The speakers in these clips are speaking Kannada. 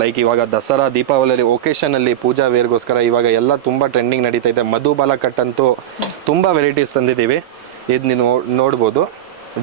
ಲೈಕ್ ಇವಾಗ ದಸರಾ ದೀಪಾವಳಿ ಒಕೇಶನ್ ಅಲ್ಲಿ ಪೂಜಾ ವೇರ್ಗೋಸ್ಕರ ಇವಾಗ ಎಲ್ಲ ತುಂಬಾ ಟ್ರೆಂಡಿಂಗ್ ನಡೀತಾ ಇದೆ ಮಧುಬಾಲ ಕಟ್ ಅಂತೂ ತುಂಬಾ ವೆರೈಟೀಸ್ ತಂದಿದ್ದೀವಿ. ಇದು ನೀವು ನೋಡ್ಬೋದು.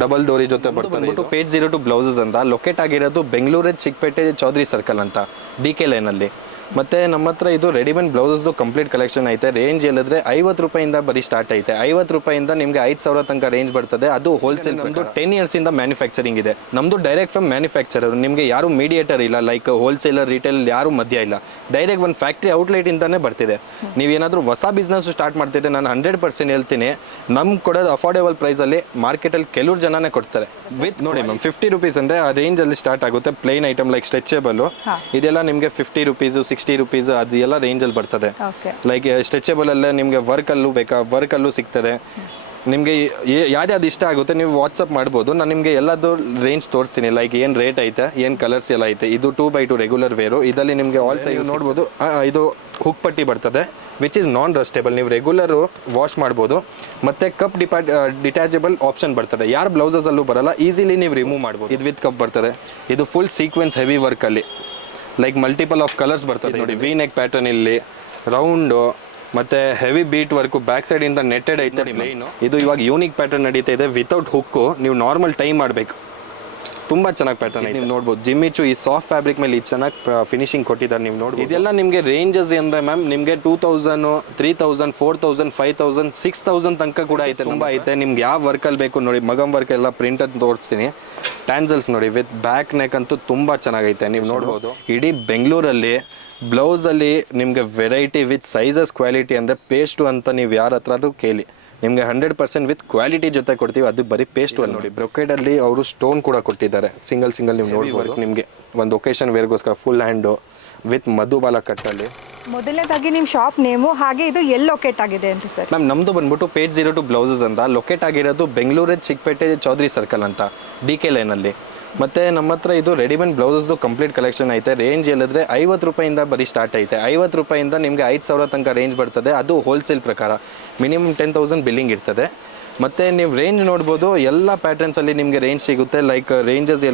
ಡಬಲ್ ಡೋರಿ ಜೊತೆ ಬರ್ತಾರೆ ಪೇಜ್ ಜೀರೋ ಟು ಬ್ಲೌಸಸ್ ಅಂತ. ಲೊಕೇಟ್ ಆಗಿರೋದು ಬೆಂಗಳೂರು ಚಿಕ್ಕಪೇಟೆ ಚೌಧರಿ ಸರ್ಕಲ್ ಅಂತ. ಡಿ ಕೆ ಲೈನಲ್ಲಿ ಮತ್ತೆ ನಮ್ಮ ಹತ್ರ ಇದು ರೆಡಿಮೇಡ್ ಬ್ಲೌಸಸ್ದು ಕಂಪ್ಲೀಟ್ ಕಲೆಕ್ಷನ್ ಐತೆ. ರೇಂಜ್ ಹೇಳಿದ್ರೆ ಐವತ್ತು ರೂಪಾಯಿಂದ ಬರೀ ಸ್ಟಾರ್ಟ್ ಐತೆ. ಐವತ್ತು ರೂಪಾಯಿಂದ ನಿಮಗೆ ಐದು ಸಾವಿರ ತನಕ ರೇಂಜ್ ಬರ್ತದೆ. ಅದು ಹೋಲ್ಸೇಲ್ ನಮ್ಮದು ಟೆನ್ ಇಯರ್ಸ್ ಇಂದ ಮ್ಯಾನುಫ್ಯಾಕ್ಚರಿಂಗ್ ಇದೆ. ನಮ್ಮದು ಡೈರೆಕ್ಟ್ ಫ್ರಮ್ ಮ್ಯಾನುಫ್ಯಾಕ್ಚರರ್ ನಿಮಗೆ ಯಾರು ಮೀಡಿಯೇಟರ್ ಇಲ್ಲ. ಲೈಕ್ ಹೋಲ್ಸೇಲರ್ ರಿಟೇಲ್ ಯಾರು ಮಧ್ಯ ಇಲ್ಲ. ಡೈರೆಕ್ಟ್ ಒಂದು ಫ್ಯಾಕ್ಟ್ರಿ ಔಟ್ಲೆಟ್ ಇಂದಾನೆ ಬರ್ತಿದೆ. ನೀವೇನಾದ್ರೂ ಹೊಸ ಬಿಸ್ನೆಸ್ ಸ್ಟಾರ್ಟ್ ಮಾಡ್ತಿದ್ದೆ ನಾನು ಹಂಡ್ರೆಡ್ ಪರ್ಸೆಂಟ್ ಹೇಳ್ತೀನಿ. ನಮ್ಗೆ ಕೊಡೋದು ಅಫೋರ್ಡೆಬಲ್ ಪ್ರೈಸಲ್ಲಿ ಮಾರ್ಕೆಟಲ್ಲಿ ಕೆಲವ್ರು ಜನನೇ ಕೊಡ್ತಾರೆ. ವಿತ್ ನೋಡಿ ಮ್ಯಾಮ್ ಫಿಫ್ಟಿ ರುಪೀಸ್ ಅಂದರೆ ಆ ರೇಂಜಲ್ಲಿ ಸ್ಟಾರ್ಟ್ ಆಗುತ್ತೆ. ಪ್ಲೇನ್ ಐಟಮ್ ಲೈಕ್ ಸ್ಟ್ರೆಚೇಬಲ್ ಇದೆಲ್ಲ ನಿಮಗೆ ಫಿಫ್ಟಿ ರುಪೀಸು ಸಿಕ್ಸ್ಟಿ ರುಪೀಸ್ ಅದು ಎಲ್ಲ ರೇಂಜಲ್ಲಿ ಬರ್ತದೆ. ಓಕೆ ಲೈಕ್ ಸ್ಟ್ರೆಚಬಲ್ ಅಲ್ಲೇ ನಿಮಗೆ ವರ್ಕಲ್ಲೂ ಬೇಕಾ? ವರ್ಕಲ್ಲೂ ಸಿಗ್ತದೆ. ನಿಮಗೆ ಯಾವ್ದು ಇಷ್ಟ ಆಗುತ್ತೆ ನೀವು ವಾಟ್ಸಪ್ ಮಾಡ್ಬೋದು. ನಾನು ನಿಮಗೆ ಎಲ್ಲದು ರೇಂಜ್ ತೋರಿಸ್ತೀನಿ. ಲೈಕ್ ಏನು ರೇಟ್ ಐತೆ ಏನು ಕಲರ್ಸ್ ಎಲ್ಲ ಐತೆ. ಇದು two by two regular wear ಇದರಲ್ಲಿ ನಿಮಗೆ ಆಲ್ ಸೈಜ್ ನೋಡ್ಬೋದು. ಇದು ಹುಕ್ ಪಟ್ಟಿ ಬರ್ತದೆ ವಿಚ್ ಇಸ್ ನಾನ್ ರಸ್ಟೇಬಲ್ ನೀವು ರೆಗ್ಯುಲರು ವಾಶ್ ಮಾಡ್ಬೋದು. ಮತ್ತೆ ಕಪ್ ಡಿಪಾಟ್ ಡಿಟ್ಯಾಚಬಲ್ ಆಪ್ಷನ್ ಬರ್ತದೆ. ಯಾರು ಬ್ಲೌಸಸಲ್ಲೂ ಬರಲ್ಲ. ಈಸಿಲಿ ನೀವು ರಿಮೂವ್ ಮಾಡ್ಬೋದು. ಇದು ವಿತ್ ಕಪ್ ಬರ್ತದೆ. ಇದು ಫುಲ್ ಸೀಕ್ವೆನ್ಸ್ ಹೆವಿ ವರ್ಕಲ್ಲಿ ಲೈಕ್ ಮಲ್ಟಿಪಲ್ ಆಫ್ ಕಲರ್ಸ್ ಬರ್ತದೆ. ನೋಡಿ ವಿ ನೆಕ್ ಪ್ಯಾಟರ್ನ್ ಇಲ್ಲಿ ರೌಂಡು ಮತ್ತೆ heavy bead work back side ಇಂದ ನೆಟ್ಟೆಡ್ ಐತೆ ಇದು ಇವಾಗ ಯೂನಿಕ್ ಪ್ಯಾಟರ್ನ್ ನಡೀತಾ ಇದೆ. ವಿತೌಟ್ ಹುಕ್ಕು ನೀವು ನಾರ್ಮಲ್ ಟೈಮ್ ಮಾಡಬೇಕು. ತುಂಬಾ ಚೆನ್ನಾಗಿ ಪ್ಯಾಟರ್ನ್ ನೀವು ನೋಡ್ಬೋದು. ಜಿಮ್ಮಿಚು ಈ ಸಾಫ್ಟ್ ಫ್ಯಾಬ್ರಿಕ್ ಮೇಲೆ ಈ ಚೆನ್ನಾಗಿ ಫಿನಿಶಿಂಗ್ ಕೊಟ್ಟಿದ್ದಾರೆ ನೀವು ನೋಡಿ ಇದೆಲ್ಲ ನಿಮಗೆ ರೇಂಜಸ್ ಅಂದ್ರೆ ಮ್ಯಾಮ್ ನಿಮಗೆ two thousand three thousand four thousand five thousand six thousand ತನಕ ಕೂಡ ಐತೆ ತುಂಬ ಐತೆ. ನಿಮ್ಗೆ ಯಾವ ವರ್ಕಲ್ಲಿ ಬೇಕು ನೋಡಿ ಮಗಮ್ ವರ್ಕ್ ಎಲ್ಲ ಪ್ರಿಂಟ್ ಅಂತ ತೋರಿಸ್ತೀನಿ. ಟ್ಯಾನ್ಸಲ್ಸ್ ನೋಡಿ ವಿತ್ ಬ್ಯಾಕ್ ನೆಕ್ ಅಂತೂ ತುಂಬಾ ಚೆನ್ನಾಗೈತೆ ನೀವು ನೋಡ್ಬೋದು. ಇಡೀ ಬೆಂಗಳೂರಲ್ಲಿ ಬ್ಲೌಸಲ್ಲಿ ನಿಮಗೆ ವೆರೈಟಿ ವಿತ್ ಸೈಜಸ್ ಕ್ವಾಲಿಟಿ ಅಂದರೆ ಪೇಸ್ಟು ಅಂತ ನೀವು ಯಾರ ಹತ್ರನೂ ಕೇಳಿ. ನಿಮಗೆ ಹಂಡ್ರೆಡ್ ಪರ್ಸೆಂಟ್ ವಿತ್ ಕ್ವಾಲಿಟಿ ಜೊತೆ ಕೊಡ್ತೀವಿ. ಅದು ಬರೀ ಪೇಸ್ಟ್ ಒಂದು ನೋಡಿ. ಬ್ರೊಕೇಡ್ ಅಲ್ಲಿ ಅವರು ಸ್ಟೋನ್ ಕೂಡ ಕೊಟ್ಟಿದ್ದಾರೆ. ಸಿಂಗಲ್ ಸಿಂಗಲ್ ನೀವು ನೋಡ್ಬೋದು. ನಿಮಗೆ ಒಂದು ಒಕೇಶನ್ ವೇರ್ಗೋಸ್ಕರ ಫುಲ್ ಹ್ಯಾಂಡು ವಿತ್ ಮಧುಬಾಲ ಕಟ್ಟಲ್ಲಿ ಮೊದಲನೇದಾಗಿ ನಿಮ್ಮ ಶಾಪ್ ನೇಮು ಹಾಗೆ ಇದು ಎಲ್ಲಿ ಲೊಕೇಟ್ ಆಗಿದೆ ಅಂತ ಸರ್? ಮ್ಯಾಮ್ ನಮ್ಮದು ಬಂದ್ಬಿಟ್ಟು ಪೇಜ್ ಜೀರೋ ಟು ಬ್ಲೌಸಸ್ ಅಂತ. ಲೊಕೇಟ್ ಆಗಿರೋದು ಬೆಂಗಳೂರು ಚಿಕ್ಕಪೇಟೆ ಚೌಧರಿ ಸರ್ಕಲ್ ಅಂತ. ಡಿ ಕೆ ಲೈನಲ್ಲಿ ಮತ್ತೆ ನಮ್ಮ ಹತ್ರ ಇದು ರೆಡಿಮೇಡ್ ಬ್ಲೌಸಸ್ದು ಕಂಪ್ಲೀಟ್ ಕಲೆಕ್ಷನ್ ಐತೆ. ರೇಂಜ್ ಹೇಳಿದ್ರೆ ಐವತ್ತು ರೂಪಾಯಿಂದ ಬರೀ ಸ್ಟಾರ್ಟ್ ಐತೆ. ಐವತ್ತು ರೂಪಾಯಿಂದ ನಿಮಗೆ ಐದು ಸಾವಿರ ತನಕ ರೇಂಜ್ ಬರ್ತದೆ. ಅದು ಹೋಲ್ಸೇಲ್ ಪ್ರಕಾರ. ಮಿನಿಮಮ್ ಟೆನ್ ತೌಸಂಡ್ ಬಿಲ್ಲಿಂಗ್ ಇರ್ತದೆ. ಮತ್ತೆ ನೀವು ರೇಂಜ್ ನೋಡ್ಬೋದು, ಎಲ್ಲ ಪ್ಯಾಟರ್ನ್ಸಲ್ಲಿ ನಿಮಗೆ ರೇಂಜ್ ಸಿಗುತ್ತೆ. ಲೈಕ್ ರೇಂಜಸ್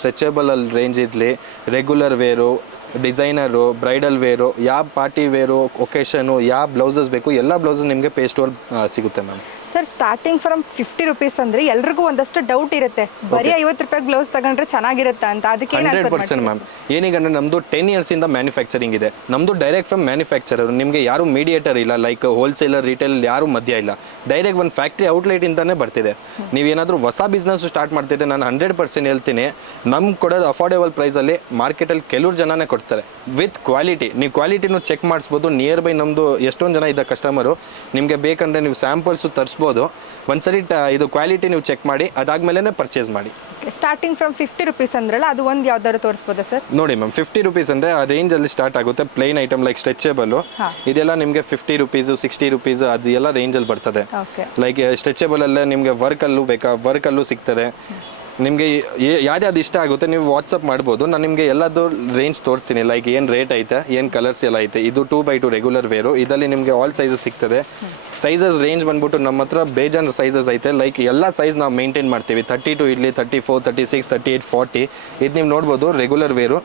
ಸ್ಟ್ರೆಚಬಲ್ ಅಲ್ಲಿ ರೇಂಜ್ ಇರಲಿ regular wear designer bridal wear ಯಾವ ಪಾರ್ಟಿ ವೇರು ಒಕೇಶನು ಯಾವ ಬ್ಲೌಸಸ್ ಬೇಕು, ಎಲ್ಲ ಬ್ಲೌಸಸ್ ನಿಮಗೆ ಪೇ ಸ್ಟೋರ್ ಸಿಗುತ್ತೆ ma'am sir starting from fifty rupees ಅಂದ್ರೆ ಎಲ್ರಿಗೂ ಒಂದಷ್ಟು ಡೌಟ್ ಇರುತ್ತೆ. ಬರೀ ಐವತ್ತು ರೂಪಾಯಿ ಗ್ಲೌಸ್ ತಗೊಂಡ್ರೆ ಚೆನ್ನಾಗಿರುತ್ತೆ ಅಂತ. ಅದಕ್ಕೆ ಹಂಡ್ರೆಡ್ ಪರ್ಸೆಂಟ್ ಮ್ಯಾಮ್ ಏನೀಗಂದ್ರೆ ನಮ್ದು ಟೆನ್ ಇಯರ್ಸ್ ಇಂದ ಮ್ಯಾನುಫ್ಯಾಕ್ಚರಿಂಗ್ ಇದೆ. ನಮ್ದು ಡೈರೆಕ್ಟ್ ಫ್ರಮ್ ಮ್ಯಾನುಫ್ಯಾಕ್ಚರರ್ ನಿಮಗೆ ಯಾರು ಮೀಡಿಯೇಟರ್ ಇಲ್ಲ ಲೈಕ್ ಹೋಲ್ಸೇಲರ್ ರಿಟೇಲ್ ಯಾರು ಮಧ್ಯ ಇಲ್ಲ. ಡೈರೆಕ್ಟ್ ಒಂದು ಫ್ಯಾಕ್ಟ್ರಿ ಔಟ್ಲೆಟ್ ಇಂದಾನೆ ಬರ್ತಿದೆ. ನೀವೇನಾದರೂ ಹೊಸ ಬಿಸ್ನೆಸ್ ಸ್ಟಾರ್ಟ್ ಮಾಡ್ತಿದ್ದೆ ನಾನು ಹಂಡ್ರೆಡ್ ಪರ್ಸೆಂಟ್ ಹೇಳ್ತೀನಿ. ನಮ್ಗೆ ಕೊಡೋದು ಅಫೋರ್ಡೆಬಲ್ ಪ್ರೈಸಲ್ಲಿ ಮಾರ್ಕೆಟಲ್ಲಿ ಕೆಲವ್ರು ಜನನೇ ಕೊಡ್ತಾರೆ. ವಿತ್ ಕ್ವಾಲಿಟಿ ನೀವು ಕ್ವಾಲಿಟಿನೂ ಚೆಕ್ ಮಾಡಿಸ್ಬೋದು. ನಿಯರ್ ಬೈ ನಮ್ಮದು ಎಷ್ಟೊಂದು ಜನ ಇದ್ದ ಕಸ್ಟಮರು ನಿಮಗೆ ಬೇಕಂದ್ರೆ ನೀವು ಸ್ಯಾಂಪಲ್ಸು ತರಿಸ್ಬೋದು. ಒಂದ್ಸರಿ ಟ- ಇದು ಕ್ವಾಲಿಟಿ ನೀವು ಚೆಕ್ ಮಾಡಿ ಅದಾದ್ಮೇಲೆ ಪರ್ಚೇಸ್ ಮಾಡಿ. ಸ್ಟಾರ್ಟಿಂಗ್ ಫ್ರಮ್ ಫಿಫ್ಟಿ ರುಪೀಸ್ ಅಂದ್ರಲ್ಲ ಅದು ಒಂದು ಯಾವ್ದಾದ್ರು ತೋರಿಸ್ಬೋದಾ ಸರ್ ನೋಡಿ ಮ್ಯಾಮ್ ಫಿಫ್ಟಿ ರುಪೀಸ್ ಅಂದರೆ ಆ ರೇಂಜ್ ಅಲ್ಲಿ ಸ್ಟಾರ್ಟ್ ಆಗುತ್ತೆ ಪ್ಲೇನ್ ಐಟಮ್ ಲೈಕ್ ಸ್ಟ್ರೆಚೇಬಲ್ ಇದೆಲ್ಲ ನಿಮಗೆ ಫಿಫ್ಟಿ ರುಪೀಸ್ ಸಿಕ್ಸ್ಟಿ ರುಪೀಸ್ ಅದು ಎಲ್ಲ ರೇಂಜಲ್ಲಿ ಬರ್ತದೆ. ಲೈಕ್ ಸ್ಟ್ರೆಚೇಬಲ್ ಅಲ್ಲೇ ನಿಮಗೆ ವರ್ಕಲ್ಲೂ ಬೇಕಾ ವರ್ಕಲ್ಲೂ ಸಿಗ್ತದೆ. ನಿಮಗೆ ಯಾವ್ದು ಇಷ್ಟ ಆಗುತ್ತೆ ನೀವು ವಾಟ್ಸಪ್ ಮಾಡ್ಬೋದು. ನಾನು ನಿಮಗೆ ಎಲ್ಲದು ರೇಂಜ್ ತೋರಿಸ್ತೀನಿ. ಲೈಕ್ ಏನು ರೇಟ್ ಐತೆ, ಏನು ಕಲರ್ಸ್ ಎಲ್ಲ ಐತೆ. ಇದು two by two regular wear ಇದರಲ್ಲಿ ನಿಮಗೆ ಆಲ್ ಸೈಜಸ್ ಸಿಗ್ತದೆ. ಸೈಜಸ್ ರೇಂಜ್ ಬಂದ್ಬಿಟ್ಟು ನಮ್ಮ ಹತ್ರ ಬೇಜಾನ್ ಸೈಜಸ್ ಐತೆ. ಲೈಕ್ ಎಲ್ಲ ಸೈಜ್ ನಾವು ಮೇಂಟೈನ್ ಮಾಡ್ತೀವಿ. Thirty two idli thirty four thirty six thirty eight forty ಇದು ನೀವು ನೋಡ್ಬೋದು ರೆಗ್ಯುಲರ್ ವೇರು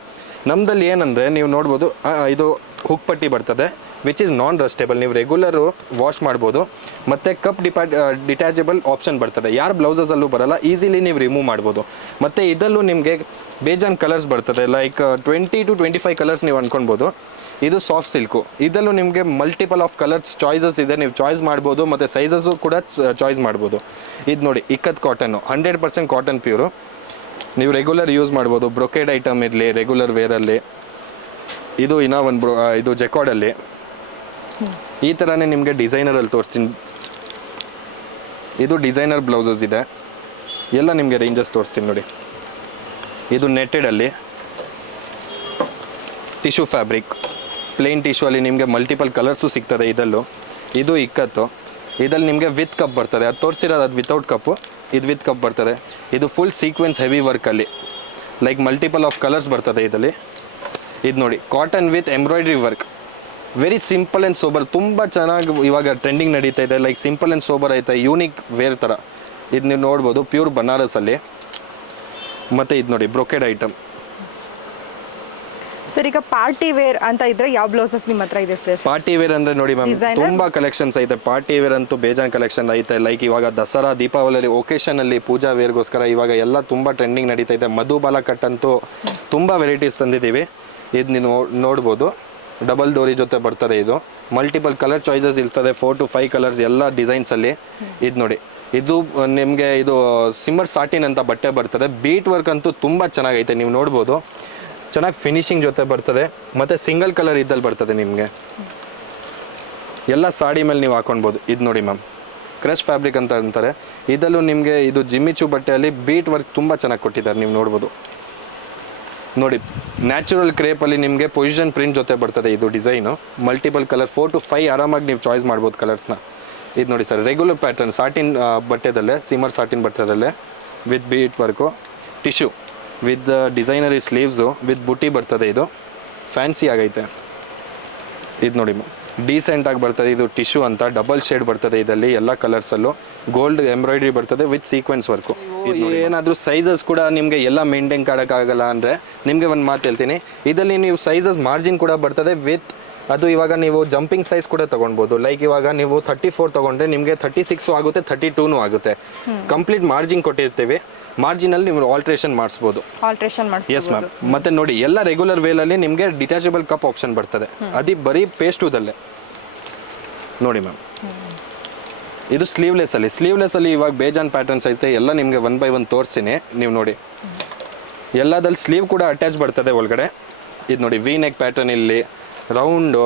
ನಮ್ಮದಲ್ಲಿ ಏನಂದರೆ, ನೀವು ನೋಡ್ಬೋದು ಇದು ಹುಕ್ ಪಟ್ಟಿ ಬರ್ತದೆ. ವಿಚ್ ಇಸ್ ನಾನ್ ರಸ್ಟೇಬಲ್ ನೀವು ರೆಗ್ಯುಲರು ವಾಶ್ ಮಾಡ್ಬೋದು. ಮತ್ತು ಕಪ್ ಡಿಪಾ ಡಿಟ್ಯಾಚಬಲ್ ಆಪ್ಷನ್ ಬರ್ತದೆ. ಯಾರು ಬ್ಲೌಸಸಲ್ಲೂ ಬರಲ್ಲ. ಈಸಿಲಿ ನೀವು ರಿಮೂವ್ ಮಾಡ್ಬೋದು. ಮತ್ತು ಇದರಲ್ಲೂ ನಿಮಗೆ ಬೇಜಾನ್ ಕಲರ್ಸ್ ಬರ್ತದೆ. Like twenty two twenty five colours ನೀವು ಅನ್ಕೊಳ್ಬೋದು. ಇದು ಸಾಫ್ಟ್ ಸಿಲ್ಕು ಇದರಲ್ಲೂ ನಿಮಗೆ ಮಲ್ಟಿಪಲ್ ಆಫ್ ಕಲರ್ಸ್ ಚಾಯ್ಸಸ್ ಇದೆ. ನೀವು ಚಾಯ್ಸ್ ಮಾಡ್ಬೋದು. ಮತ್ತು ಸೈಜಸ್ಸು ಕೂಡ ಚಾಯ್ಸ್ ಮಾಡ್ಬೋದು. ಇದು ನೋಡಿ ikat cotton hundred percent cotton pure ನೀವು ರೆಗ್ಯುಲರ್ ಯೂಸ್ ಮಾಡ್ಬೋದು. ಬ್ರೊಕೇಡ್ ಐಟಮ್ ಇರಲಿ ರೆಗ್ಯುಲರ್ ವೇರಲ್ಲಿ ಇದು ಇನ್ನೂ ಒಂದು ಇದು ಜೆಕಾಡಲ್ಲಿ ಈ ಥರನೇ ನಿಮಗೆ ಡಿಸೈನರಲ್ಲಿ ತೋರಿಸ್ತೀನಿ. ಇದು ಡಿಸೈನರ್ ಬ್ಲೌಸಸ್ ಇದೆ. ಎಲ್ಲ ನಿಮಗೆ ರೇಂಜಸ್ ತೋರಿಸ್ತೀನಿ ನೋಡಿ. ಇದು ನೆಟ್ಟೆಡಲ್ಲಿ ಟಿಶ್ಯೂ ಫ್ಯಾಬ್ರಿಕ್ ಪ್ಲೇನ್ ಟಿಶ್ಯೂ ಅಲ್ಲಿ ನಿಮಗೆ ಮಲ್ಟಿಪಲ್ ಕಲರ್ಸು ಸಿಗ್ತದೆ ಇದಲ್ಲೂ ಇದು ಇಕ್ಕತ್ತು. ಇದಲ್ಲಿ ನಿಮಗೆ ವಿತ್ ಕಪ್ ಬರ್ತದೆ. ಅದು ತೋರಿಸಿರೋದು ಅದು ವಿತೌಟ್ ಕಪ್ಪು ಇದು ವಿತ್ ಕಪ್ ಬರ್ತದೆ. ಇದು ಫುಲ್ ಸೀಕ್ವೆನ್ಸ್ ಹೆವಿ ವರ್ಕಲ್ಲಿ ಲೈಕ್ ಮಲ್ಟಿಪಲ್ ಆಫ್ ಕಲರ್ಸ್ ಬರ್ತದೆ ಇದರಲ್ಲಿ. ಇದು ನೋಡಿ. Cotton with embroidery work very simple and sober ತುಂಬ ಚೆನ್ನಾಗಿ ಇವಾಗ ಟ್ರೆಂಡಿಂಗ್ ನಡೀತಾ ಇದೆ. ಲೈಕ್ ಸಿಂಪಲ್ ಆ್ಯಂಡ್ ಸೋಬರ್ ಐತೆ ಯೂನಿಕ್ ವೇರ್ ಥರ ಇದು ನೀವು ನೋಡ್ಬೋದು ಪ್ಯೂರ್ ಬನಾರಸಲ್ಲಿ. ಮತ್ತು ಇದು ನೋಡಿ ಬ್ರೊಕೆಡ್ ಐಟಮ್ ಸರ್ ಈಗ ಪಾರ್ಟಿ ವೇರ್ ಅಂತ ಇದ್ರೆ ಯಾವ ಬ್ಲೌಸಸ್ ನಿಮ್ಮ ಹತ್ರ ಇದೆ ಸರ್ ಪಾರ್ಟಿ ವೇರ್ ಅಂದ್ರೆ ನೋಡಿ ಮ್ಯಾಮ್? ತುಂಬಾ ಕಲೆಕ್ಷನ್ಸ್ ಐತೆ. ಪಾರ್ಟಿ ವೇರ್ ಅಂತೂ ಬೇಜಾನ್ ಕಲೆಕ್ಷನ್ ಐತೆ. ಲೈಕ್ ಇವಾಗ ದಸರಾ ದೀಪಾವಳಿ ಒಕೇಶನ್ ಅಲ್ಲಿ ಪೂಜಾ ವೇರ್ಗೋಸ್ಕರ ಇವಾಗ ಎಲ್ಲ ತುಂಬಾ ಟ್ರೆಂಡಿಂಗ್ ನಡೀತೈತೆ ಮಧುಬಾಲ ಕಟ್ ಅಂತೂ ತುಂಬಾ ವೆರೈಟೀಸ್ ತಂದಿದ್ದೀವಿ. ಇದು ನೀವು ನೋಡ್ಬೋದು. ಡಬಲ್ ಡೋರಿ ಜೊತೆ ಬರ್ತದೆ ಇದು. ಮಲ್ಟಿಪಲ್ ಕಲರ್ ಚಾಯ್ಸಸ್ ಇರ್ತದೆ. ಫೋರ್ ಟು ಫೈವ್ ಕಲರ್ಸ್ ಎಲ್ಲ ಡಿಸೈನ್ಸ್ ಅಲ್ಲಿ ಇದು ನೋಡಿ. ಇದು ನಿಮಗೆ ಇದು ಸಿಮ್ಮರ್ ಸಾಟಿನ್ ಅಂತ ಬಟ್ಟೆ ಬರ್ತದೆ. ಬೀಟ್ ವರ್ಕ್ ಅಂತೂ ತುಂಬಾ ಚೆನ್ನಾಗೈತೆ, ನೀವು ನೋಡ್ಬೋದು. ಚೆನ್ನಾಗಿ ಫಿನಿಶಿಂಗ್ ಜೊತೆ ಬರ್ತದೆ. ಮತ್ತೆ ಸಿಂಗಲ್ ಕಲರ್ ಇದ್ದಲ್ಲಿ ಬರ್ತದೆ ನಿಮಗೆ. ಎಲ್ಲ ಸಾಡಿ ಮೇಲೆ ನೀವು ಹಾಕೊಳ್ಬೋದು ಇದು ನೋಡಿ ಮ್ಯಾಮ್. ಕ್ರಶ್ ಫ್ಯಾಬ್ರಿಕ್ ಅಂತ ಅಂತಾರೆ. ಇದರಲ್ಲೂ ನಿಮಗೆ ಇದು ಜಿಮ್ಮಿಚು ಬಟ್ಟೆಯಲ್ಲಿ ಬೀಟ್ ವರ್ಕ್ ತುಂಬ ಚೆನ್ನಾಗಿ ಕೊಟ್ಟಿದ್ದಾರೆ, ನೀವು ನೋಡ್ಬೋದು. ನೋಡಿ ನ್ಯಾಚುರಲ್ ಕ್ರೇಪಲ್ಲಿ ನಿಮಗೆ ಪೊಸಿಷನ್ ಪ್ರಿಂಟ್ ಜೊತೆ ಬರ್ತದೆ ಇದು design multiple colour four to five ಆರಾಮಾಗಿ ನೀವು ಚಾಯ್ಸ್ ಮಾಡ್ಬೋದು ಕಲರ್ಸ್ನ ಇದು ನೋಡಿ ಸರ್ ರೆಗ್ಯುಲರ್ ಪ್ಯಾಟರ್ನ್ ಸಾಟಿನ್ ಬಟ್ಟೆದಲ್ಲೇ shimmer satin ಬಟ್ಟೆದಲ್ಲೇ with bead work tissue with ಡಿಸೈನರಿ sleeves with ಬುಟ್ಟಿ ಬರ್ತದೆ ಇದು. ಫ್ಯಾನ್ಸಿ ಆಗೈತೆ. ಇದು ನೋಡಿ ಡೀಸೆಂಟಾಗಿ ಬರ್ತದೆ ಇದು ಟಿಶ್ಯೂ ಅಂತ ಡಬಲ್ ಶೇಡ್ ಬರ್ತದೆ ಇದರಲ್ಲಿ, ಎಲ್ಲ ಕಲರ್ಸಲ್ಲೂ ಗೋಲ್ಡ್ ಎಂಬ್ರಾಯ್ಡ್ರಿ ಬರ್ತದೆ ವಿತ್ ಸೀಕ್ವೆನ್ಸ್ ವರ್ಕು ಏನಾದರೂ ಸೈಜಸ್ ಕೂಡ ನಿಮಗೆ ಎಲ್ಲ ಮೇಂಟೈನ್ ಮಾಡೋಕ್ಕಾಗಲ್ಲ ಅಂದರೆ ನಿಮಗೆ ಒಂದು ಮಾತು ಹೇಳ್ತೀನಿ. ಇದರಲ್ಲಿ ನೀವು ಸೈಜಸ್ ಮಾರ್ಜಿನ್ ಕೂಡ ಬರ್ತದೆ ವಿತ್ ಅದು ಇವಾಗ ನೀವು ಜಂಪಿಂಗ್ ಸೈಜ್ ಕೂಡ ತಗೊಳ್ಬೋದು ಲೈಕ್ ಇವಾಗ ನೀವು ಥರ್ಟಿ ಫೋರ್ ತಗೊಂಡ್ರೆ ನಿಮಗೆ ತರ್ಟಿ ಸಿಕ್ಸು ಆಗುತ್ತೆ ತರ್ಟಿ ಟೂನು ಆಗುತ್ತೆ. ಕಂಪ್ಲೀಟ್ ಮಾರ್ಜಿನ್ ಕೊಟ್ಟಿರ್ತೀವಿ. ಮಾರ್ಜಿನಲ್ಲಿ ನೀವು ಆಲ್ಟ್ರೇಷನ್ ಮಾಡಿಸ್ಬೋದು. ಆಲ್ಟ್ರೇಷನ್ ಎಸ್ ಮಾಡಿಸ್ಬೋದು ಮ್ಯಾಮ್ ಮತ್ತೆ ನೋಡಿ ಎಲ್ಲ ರೆಗ್ಯುಲರ್ ವೇಲಲ್ಲಿ ನಿಮಗೆ ಡಿಟ್ಯಾಚಬಲ್ ಕಪ್ ಆಪ್ಷನ್ ಬರ್ತದೆ. ಅದಿ ಬರೀ ಪೇಸ್ಟುದಲ್ಲೇ ನೋಡಿ ಮ್ಯಾಮ್ ಇದು ಸ್ಲೀವ್ಲೆಸ್ ಅಲ್ಲಿ. ಸ್ಲೀವ್ಲೆಸ್ ಅಲ್ಲಿ ಇವಾಗ ಬೇಜಾನ್ ಪ್ಯಾಟರ್ನ್ಸ್ ಐತೆ ಎಲ್ಲ ನಿಮಗೆ ಒನ್ ಬೈ ಒನ್ ತೋರಿಸ್ತೀನಿ. ನೀವು ನೋಡಿ. ಎಲ್ಲದಲ್ಲಿ ಸ್ಲೀವ್ ಕೂಡ ಅಟ್ಯಾಚ್ ಬರ್ತದೆ ಒಳಗಡೆ. ಇದು ನೋಡಿ ವಿ ನೆಕ್ ಪ್ಯಾಟರ್ನ್ ಇಲ್ಲಿ. ರೌಂಡು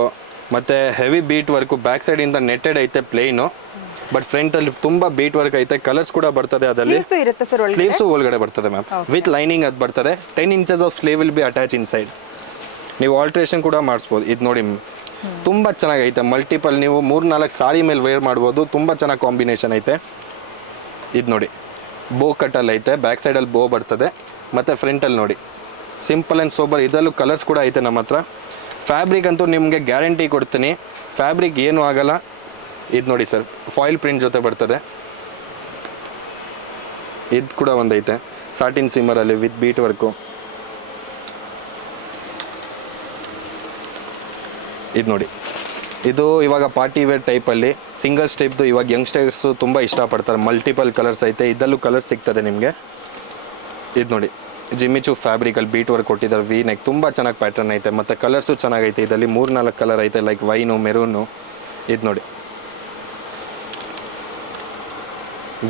ಮತ್ತು ಹೆವಿ ಬೀಟ್ ವರ್ಕು ಬ್ಯಾಕ್ ಸೈಡಿಂದ ನೆಟ್ಟೆಡ್ ಐತೆ ಪ್ಲೇನು ಬಟ್ ಫ್ರಂಟಲ್ಲಿ ತುಂಬ ಬೀಟ್ ವರ್ಕ್ ಐತೆ. ಕಲರ್ಸ್ ಕೂಡ ಬರ್ತದೆ ಅದರಲ್ಲಿ. ಸ್ಲೀವ್ಸ್ ಇರುತ್ತೆ ಸರ್ ಒಳಗೆ ಸ್ಲೀವ್ಸು ಒಳಗಡೆ ಬರ್ತದೆ ಮ್ಯಾಮ್ ವಿತ್ ಲೈನಿಂಗ್ ಅದು ಬರ್ತದೆ. Ten inches of sleeve will be attach in side ನೀವು ಆಲ್ಟ್ರೇಷನ್ ಕೂಡ ಮಾಡಿಸ್ಬೋದು. ಇದು ನೋಡಿ ತುಂಬ ಚೆನ್ನಾಗೈತೆ. ಮಲ್ಟಿಪಲ್ ನೀವು ಮೂರು ನಾಲ್ಕು ಸಾರಿ ಮೇಲೆ ವೇರ್ ಮಾಡ್ಬೋದು. ತುಂಬ ಚೆನ್ನಾಗಿ ಕಾಂಬಿನೇಷನ್ ಐತೆ. ಇದು ನೋಡಿ. ಬೋ ಕಟ್ಟಲ್ಲಿ ಐತೆ. ಬ್ಯಾಕ್ ಸೈಡಲ್ಲಿ ಬೋ ಬರ್ತದೆ. ಮತ್ತು ಫ್ರಂಟಲ್ಲಿ ನೋಡಿ. ಸಿಂಪಲ್ ಆ್ಯಂಡ್ ಸೋಬರ್ ಇದರಲ್ಲೂ ಕಲರ್ಸ್ ಕೂಡ ಐತೆ ನಮ್ಮ ಹತ್ರ. ಫ್ಯಾಬ್ರಿಕ್ ಅಂತೂ ನಿಮಗೆ ಗ್ಯಾರಂಟಿ ಕೊಡ್ತೀನಿ. ಫ್ಯಾಬ್ರಿಕ್ ಏನೂ ಆಗಲ್ಲ. ಇದು ನೋಡಿ ಸರ್ ಫಾಯಿಲ್ ಪ್ರಿಂಟ್ ಜೊತೆ ಬರ್ತದೆ. ಇದು ಕೂಡ ಒಂದೈತೆ. ಸಾಟಿನ್ ಸಿಮ್ಮರಲ್ಲಿ ವಿತ್ ಬೀಟ್ ವರ್ಕು ಇದು ನೋಡಿ. ಇದು ಇವಾಗ ಪಾರ್ಟಿ ವೇರ್ ಟೈಪಲ್ಲಿ, ಸಿಂಗಲ್ ಸ್ಟೆಪ್ದು ಇವಾಗ ಯಂಗ್ಸ್ಟರ್ಸು ತುಂಬ ಇಷ್ಟಪಡ್ತಾರೆ. ಮಲ್ಟಿಪಲ್ ಕಲರ್ಸ್ ಐತೆ, ಇದರಲ್ಲೂ ಕಲರ್ ಸಿಗ್ತದೆ ನಿಮಗೆ. ಇದು ನೋಡಿ ಜಿಮಿಚು ಫ್ಯಾಬ್ರಿಕಲ್ಲಿ ಬೀಟ್ ವರ್ಕ್ ಕೊಟ್ಟಿದ್ದಾರೆ ವಿ ನೆಕ್ ತುಂಬ ಚೆನ್ನಾಗಿ ಪ್ಯಾಟರ್ನ್ ಐತೆ, ಮತ್ತು ಕಲರ್ಸು ಚೆನ್ನಾಗೈತೆ, ಇದರಲ್ಲಿ ಮೂರು ನಾಲ್ಕು ಕಲರ್ ಐತೆ ಲೈಕ್ ವೈನು ಮೆರೂನು ಇದು ನೋಡಿ.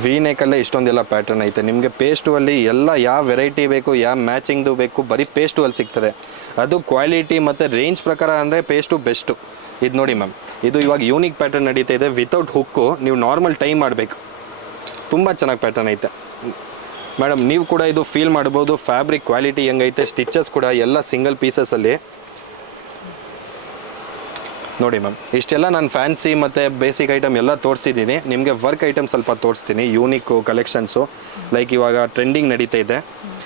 ವಿ ನೇಕಲ್ಲೇ ಇಷ್ಟೊಂದೆಲ್ಲ ಪ್ಯಾಟರ್ನ್ ಐತೆ. ನಿಮಗೆ ಪೇಸ್ಟು ಅಲ್ಲಿ ಎಲ್ಲ ಯಾವ ವೆರೈಟಿ ಬೇಕು, ಯಾವ ಮ್ಯಾಚಿಂಗ್ದು ಬೇಕು, ಬರೀ ಪೇಸ್ಟು ಅಲ್ಲಿ ಸಿಗ್ತದೆ. ಅದು ಕ್ವಾಲಿಟಿ ಮತ್ತು ರೇಂಜ್ ಪ್ರಕಾರ ಅಂದರೆ ಪೇಸ್ಟು ಬೆಸ್ಟು ಇದು ನೋಡಿ ಮ್ಯಾಮ್ ಇದು ಇವಾಗ ಯೂನಿಕ್ ಪ್ಯಾಟರ್ನ್ ನಡೀತಾ ಇದೆ. ವಿತೌಟ್ ಹುಕ್ಕು ನೀವು ನಾರ್ಮಲ್ ಟೈಮ್ ಮಾಡಬೇಕು. ತುಂಬ ಚೆನ್ನಾಗಿ ಪ್ಯಾಟರ್ನ್ ಐತೆ. ಮೇಡಮ್ ನೀವು ಕೂಡ ಇದು ಫೀಲ್ ಮಾಡ್ಬೋದು. ಫ್ಯಾಬ್ರಿಕ್ ಕ್ವಾಲಿಟಿ ಹೆಂಗೈತೆ ಸ್ಟಿಚಸ್ ಕೂಡ ಎಲ್ಲ ಸಿಂಗಲ್ ಪೀಸಸಲ್ಲಿ ನೋಡಿ ಮ್ಯಾಮ್ ಇಷ್ಟೆಲ್ಲ ನಾನು ಫ್ಯಾನ್ಸಿ ಮತ್ತು ಬೇಸಿಕ್ ಐಟಮ್ ಎಲ್ಲ ತೋರಿಸಿದ್ದೀನಿ. ನಿಮಗೆ ವರ್ಕ್ ಐಟಮ್ ಸ್ವಲ್ಪ ತೋರಿಸ್ತೀನಿ ಯೂನಿಕ್ ಕಲೆಕ್ಷನ್ಸು ಲೈಕ್ ಇವಾಗ ಟ್ರೆಂಡಿಂಗ್ ನಡೀತಾ ಇದೆ.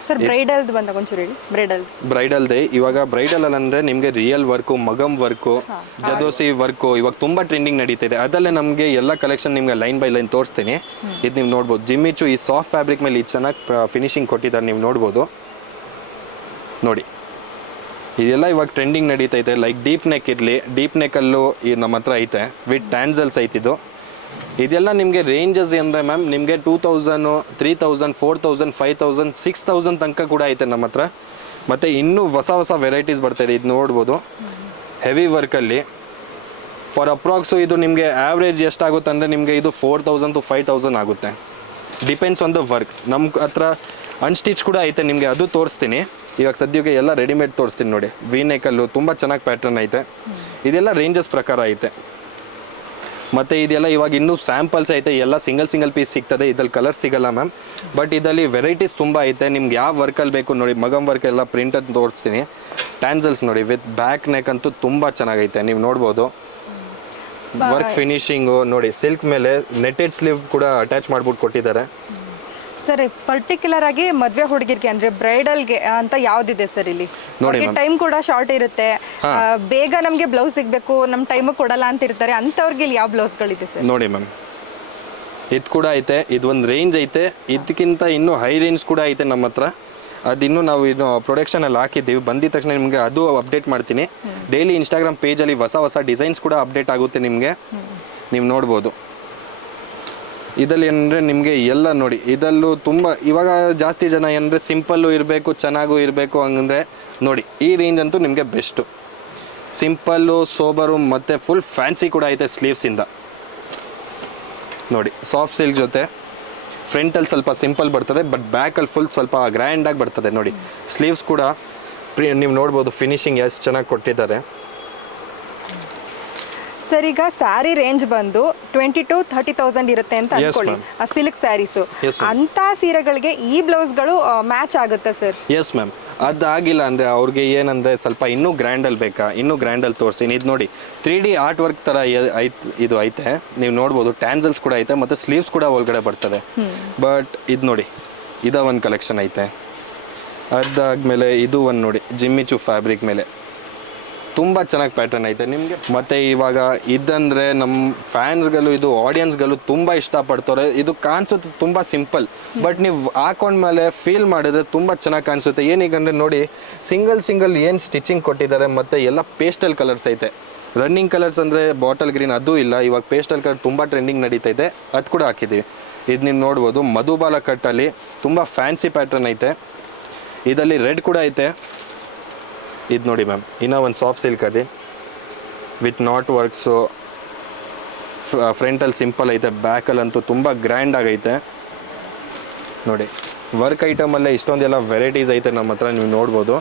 ಸರ್ ಬ್ರೈಡಲ್ದು ಬಂದಾಗ ಒಂಚೂರು ಹೇಳಿ ಬ್ರೈಡಲ್ ಬ್ರೈಡಲ್ದೇ ಇವಾಗ ಬ್ರೈಡಲ್ ಅಂದರೆ ನಿಮಗೆ real work maggam work zardosi work ಇವಾಗ ತುಂಬ ಟ್ರೆಂಡಿಂಗ್ ನಡೀತಿದೆ ಅದಲ್ಲೇ ನಮಗೆ ಎಲ್ಲ ಕಲೆಕ್ಷನ್ ನಿಮಗೆ ಲೈನ್ ಬೈ ಲೈನ್ ತೋರಿಸ್ತೀನಿ. ಇದು ನೀವು ನೋಡ್ಬೋದು. ಜಿಮ್ಮಿಚು ಈ ಸಾಫ್ಟ್ ಫ್ಯಾಬ್ರಿಕ್ ಮೇಲೆ ಈ ಚೆನ್ನಾಗಿ ಫಿನಿಶಿಂಗ್ ಕೊಟ್ಟಿದ್ದಾರೆ ನೀವು ನೋಡ್ಬೋದು. ನೋಡಿ. ಇದೆಲ್ಲ ಇವಾಗ ಟ್ರೆಂಡಿಂಗ್ ನಡೀತೈತೆ ಲೈಕ್ ಡೀಪ್ ನೆಕ್ ಇರಲಿ ಡೀಪ್ ನೆಕ್ಕಲ್ಲೂ ಈ ನಮ್ಮ ಹತ್ರ ಐತೆ. ವಿತ್ ಟ್ಯಾನ್ಸಲ್ಸ್ ಐತಿದು ಇದೆಲ್ಲ ನಿಮಗೆ ರೇಂಜಸ್ ಅಂದರೆ ಮ್ಯಾಮ್ ನಿಮಗೆ two thousand three thousand four thousand five thousand six thousand ತನಕ ಕೂಡ ಐತೆ ನಮ್ಮ ಹತ್ರ. ಮತ್ತು ಇನ್ನೂ ಹೊಸ ಹೊಸ ವೆರೈಟೀಸ್ ಬರ್ತಾಯಿದೆ ಇದು. ನೋಡ್ಬೋದು. ಹೆವಿ ವರ್ಕಲ್ಲಿ ಫಾರ್ ಅಪ್ರಾಕ್ಸು ಇದು ನಿಮಗೆ ಆ್ಯಾವ್ರೇಜ್ ಎಷ್ಟಾಗುತ್ತೆ ಅಂದರೆ ನಿಮಗೆ ಇದು four thousand to five thousand ಆಗುತ್ತೆ. ಡಿಪೆಂಡ್ಸ್ ಆನ್ ದ ವರ್ಕ್ ನಮ್ಮ ಹತ್ರ ಅನ್ಸ್ಟಿಚ್ ಕೂಡ ಐತೆ ನಿಮಗೆ. ಅದು ತೋರಿಸ್ತೀನಿ. ಇವಾಗ ಸದ್ಯಕ್ಕೆ ಎಲ್ಲ ರೆಡಿಮೇಡ್ ತೋರಿಸ್ತೀನಿ ನೋಡಿ. ವಿ ನೆಕಲ್ಲು ತುಂಬ ಚೆನ್ನಾಗಿ ಪ್ಯಾಟರ್ನ್ ಐತೆ. ಇದೆಲ್ಲ ರೇಂಜಸ್ ಪ್ರಕಾರ ಐತೆ. ಮತ್ತು ಇದೆಲ್ಲ ಇವಾಗ ಇನ್ನೂ ಸ್ಯಾಂಪಲ್ಸ್ ಐತೆ. ಎಲ್ಲ ಸಿಂಗಲ್ ಸಿಂಗಲ್ ಪೀಸ್ ಸಿಗ್ತದೆ. ಇದ್ರಲ್ಲಿ ಕಲರ್ ಸಿಗಲ್ಲ ಮ್ಯಾಮ್ ಬಟ್ ಇದರಲ್ಲಿ ವೆರೈಟೀಸ್ ತುಂಬ ಐತೆ. ನಿಮ್ಗೆ ಯಾವ ವರ್ಕಲ್ಲಿ ಬೇಕು ನೋಡಿ ಮಗಮ್ ವರ್ಕ್ ಎಲ್ಲ ಅಂತ ತೋರಿಸ್ತೀನಿ. ಟ್ಯಾನ್ಸಲ್ಸ್ ನೋಡಿ ವಿತ್ ಬ್ಯಾಕ್ ನೆಕ್ ಅಂತೂ ತುಂಬ ಚೆನ್ನಾಗೈತೆ. ನೀವು ನೋಡ್ಬೋದು. ವರ್ಕ್ ಫಿನಿಶಿಂಗು ನೋಡಿ ಸಿಲ್ಕ್ ಮೇಲೆ ನೆಟೆಡ್ ಸ್ಲೀವ್ ಕೂಡ ಅಟ್ಯಾಚ್ ಮಾಡ್ಬಿಟ್ಟು ಕೊಟ್ಟಿದ್ದಾರೆ. ಸರ್ ಪರ್ಟಿಕ್ಯುಲರ್ ಆಗಿ ಮದ್ವೆ ಹುಡುಗಿರ್ಗೆ ಅಂದ್ರೆ ಬ್ರೈಡಲ್ಗೆ ಅಂತ ಯಾವ್ದಿದೆ ಸರ್ ಇಲ್ಲಿ? ಟೈಮ್ ಕೂಡ ಶಾರ್ಟ್ ಇರುತ್ತೆ. ಬೇಗ ನಮ್ಗೆ ಬ್ಲೌಸ್ ಸಿಗ್ಬೇಕು ನಮ್ ಟೈಮ್ ಕೊಡಲ್ಲ ಅಂತ ಇರ್ತಾರೆ. ಅಂತವ್ರಿಗೆ ಇಲ್ಲಿ ಯಾವ ಬ್ಲೌಸ್ಗಳಿದೆ ಸರ್? ನೋಡಿ ಮ್ಯಾಮ್ ಇದ್ ಕೂಡ ಐತೆ ಇದು ಒಂದು ರೇಂಜ್ ಐತೆ. ಇದಕ್ಕಿಂತ ಇನ್ನು ಹೈ ರೇಂಜ್ ಕೂಡ ಐತೆ ನಮ್ಮ ಹತ್ರ. ಇನ್ನು ನಾವು ಇನ್ನು ಪ್ರೊಡಕ್ಷನಲ್ಲಿ ಹಾಕಿದ್ದೀವಿ. ಬಂದಿದ ತಕ್ಷಣ ನಿಮಗೆ ಅದು ಅಪ್ಡೇಟ್ ಮಾಡ್ತೀನಿ. ಡೈಲಿ ಇನ್ಸ್ಟಾಗ್ರಾಮ್ ಪೇಜಲ್ಲಿ ಹೊಸ ಹೊಸ ಡಿಸೈನ್ಸ್ ಕೂಡ ಅಪ್ಡೇಟ್ ಆಗುತ್ತೆ ನಿಮಗೆ. ನೀವು ನೋಡ್ಬೋದು. ಇದರಲ್ಲಿ ಏನಂದರೆ ನಿಮಗೆ ಎಲ್ಲ ನೋಡಿ, ಇದರಲ್ಲೂ ತುಂಬ, ಇವಾಗ ಜಾಸ್ತಿ ಜನ ಏನಂದರೆ ಸಿಂಪಲ್ಲು ಇರಬೇಕು, ಚೆನ್ನಾಗೂ ಇರಬೇಕು ಹಂಗಂದರೆ ನೋಡಿ, ಈ ರೇಂಜ್ ಅಂತೂ ನಿಮಗೆ ಬೆಸ್ಟು ಸಿಂಪಲ್ಲು ಸೋಬರು ಮತ್ತು ಫುಲ್ ಫ್ಯಾನ್ಸಿ ಕೂಡ ಐತೆ ಸ್ಲೀವ್ಸಿಂದ ನೋಡಿ ಸಾಫ್ಟ್ ಸಿಲ್ಕ್ ಜೊತೆ ಫ್ರಂಟಲ್ಲಿ ಸ್ವಲ್ಪ ಸಿಂಪಲ್ ಬರ್ತದೆ ಬಟ್ ಬ್ಯಾಕಲ್ಲಿ ಫುಲ್ ಸ್ವಲ್ಪ ಗ್ರ್ಯಾಂಡಾಗಿ ಬರ್ತದೆ ನೋಡಿ. ಸ್ಲೀವ್ಸ್ ಕೂಡ ನೀವು ನೋಡ್ಬೋದು ಫಿನಿಶಿಂಗ್ ಎಷ್ಟು ಚೆನ್ನಾಗಿ ಕೊಟ್ಟಿದ್ದಾರೆ. ಸರ್ ಈಗ ಸ್ಯಾರಿ ರೇಂಜ್ ಬಂದು ಟ್ವೆಂಟಿ ಟು ಥರ್ಟಿ ತೌಸಂಡ್ ಇರುತ್ತೆ ಅಂತ ಅನ್ಕೊಳ್ಳಿ. ಆ ಸಿಲ್ಕ್ ಸ್ಯಾರೀಸು. ಅಂತ ಸೀರೆಗಳಿಗೆ ಈ ಬ್ಲೌಸ್ಗಳು ಮ್ಯಾಚ್ ಆಗುತ್ತೆ ಸರ್? ಎಸ್ ಮ್ಯಾಮ್ ಅದಾಗಿಲ್ಲ ಅಂದರೆ ಅವ್ರಿಗೆ ಏನಂದರೆ ಸ್ವಲ್ಪ ಇನ್ನೂ ಗ್ರ್ಯಾಂಡಲ್ಲಿ ಬೇಕಾ? ಇನ್ನೂ ಗ್ರ್ಯಾಂಡಲ್ಲಿ ತೋರಿಸ್ತೀನಿ. ಇದು ನೋಡಿ ತ್ರೀ ಡಿ ಆರ್ಟ್ ವರ್ಕ್ ಥರ ಐತೆ ಇದು ಐತೆ. ನೀವು ನೋಡ್ಬೋದು ಟ್ಯಾನ್ಸಲ್ಸ್ ಕೂಡ ಐತೆ ಮತ್ತು ಸ್ಲೀವ್ಸ್ ಕೂಡ ಒಳಗಡೆ ಬರ್ತದೆ. ಬಟ್ ಇದು ನೋಡಿ ಇದ ಒಂದು ಕಲೆಕ್ಷನ್ ಐತೆ. ಅದಾದಮೇಲೆ ಇದು ಒಂದು ನೋಡಿ ಜಿಮ್ಮಿಚು ಫ್ಯಾಬ್ರಿಕ್ ಮೇಲೆ. ತುಂಬ ಚೆನ್ನಾಗಿ ಪ್ಯಾಟರ್ನ್ ಐತೆ. ನಿಮಗೆ? ಮತ್ತು ಇವಾಗ ಇದಂದರೆ ನಮ್ಮ ಫ್ಯಾನ್ಸ್ಗಳು ಇದು ಆಡಿಯನ್ಸ್ಗಳು ತುಂಬ ಇಷ್ಟಪಡ್ತಾರೆ. ಇದು ಕಾಣಿಸುತ್ತೆ ತುಂಬ ಸಿಂಪಲ್ ಬಟ್ ನೀವು ಹಾಕೊಂಡ್ಮೇಲೆ ಫೀಲ್ ಮಾಡಿದ್ರೆ ತುಂಬ ಚೆನ್ನಾಗಿ ಕಾಣಿಸುತ್ತೆ. ಏನೀಗಂದರೆ ನೋಡಿ ಸಿಂಗಲ್ ಸಿಂಗಲ್ ಏನು ಸ್ಟಿಚಿಂಗ್ ಕೊಟ್ಟಿದ್ದಾರೆ, ಮತ್ತು ಎಲ್ಲ ಪೇಸ್ಟಲ್ ಕಲರ್ಸ್ ಐತೆ. ರನ್ನಿಂಗ್ ಕಲರ್ಸ್ ಅಂದರೆ ಬಾಟಲ್ ಗ್ರೀನ್ ಅದು ಇಲ್ಲ. ಇವಾಗ ಪೇಸ್ಟಲ್ ಕಲರ್ ತುಂಬ ಟ್ರೆಂಡಿಂಗ್ ನಡೀತೈತೆ ಅದು ಕೂಡ ಹಾಕಿದ್ದೀವಿ ಇದು ನೀವು ನೋಡ್ಬೋದು. ಮಧುಬಾಲ ಕಟ್ಟಲ್ಲಿ ತುಂಬ ಫ್ಯಾನ್ಸಿ ಪ್ಯಾಟರ್ನ್ ಐತೆ. ಇದರಲ್ಲಿ ರೆಡ್ ಕೂಡ ಐತೆ. ಇದು ನೋಡಿ ಮ್ಯಾಮ್. ಇನ್ನೂ ಒಂದು ಸಾಫ್ಟ್ ಸಿಲ್ಕ್ ಅದೇ. ವಿತ್ ನಾಟ್ ವರ್ಕ್ಸು ಫ್ರಂಟಲ್ಲಿ ಸಿಂಪಲ್ ಐತೆ ಬ್ಯಾಕಲ್ಲಂತೂ ತುಂಬ ಗ್ರ್ಯಾಂಡ್ ಆಗೈತೆ. ನೋಡಿ ವರ್ಕ್ ಐಟಮಲ್ಲೇ ಇಷ್ಟೊಂದೆಲ್ಲ ವೆರೈಟೀಸ್ ಐತೆ ನಮ್ಮ ಹತ್ರ, ನೀವು ನೋಡ್ಬೋದು.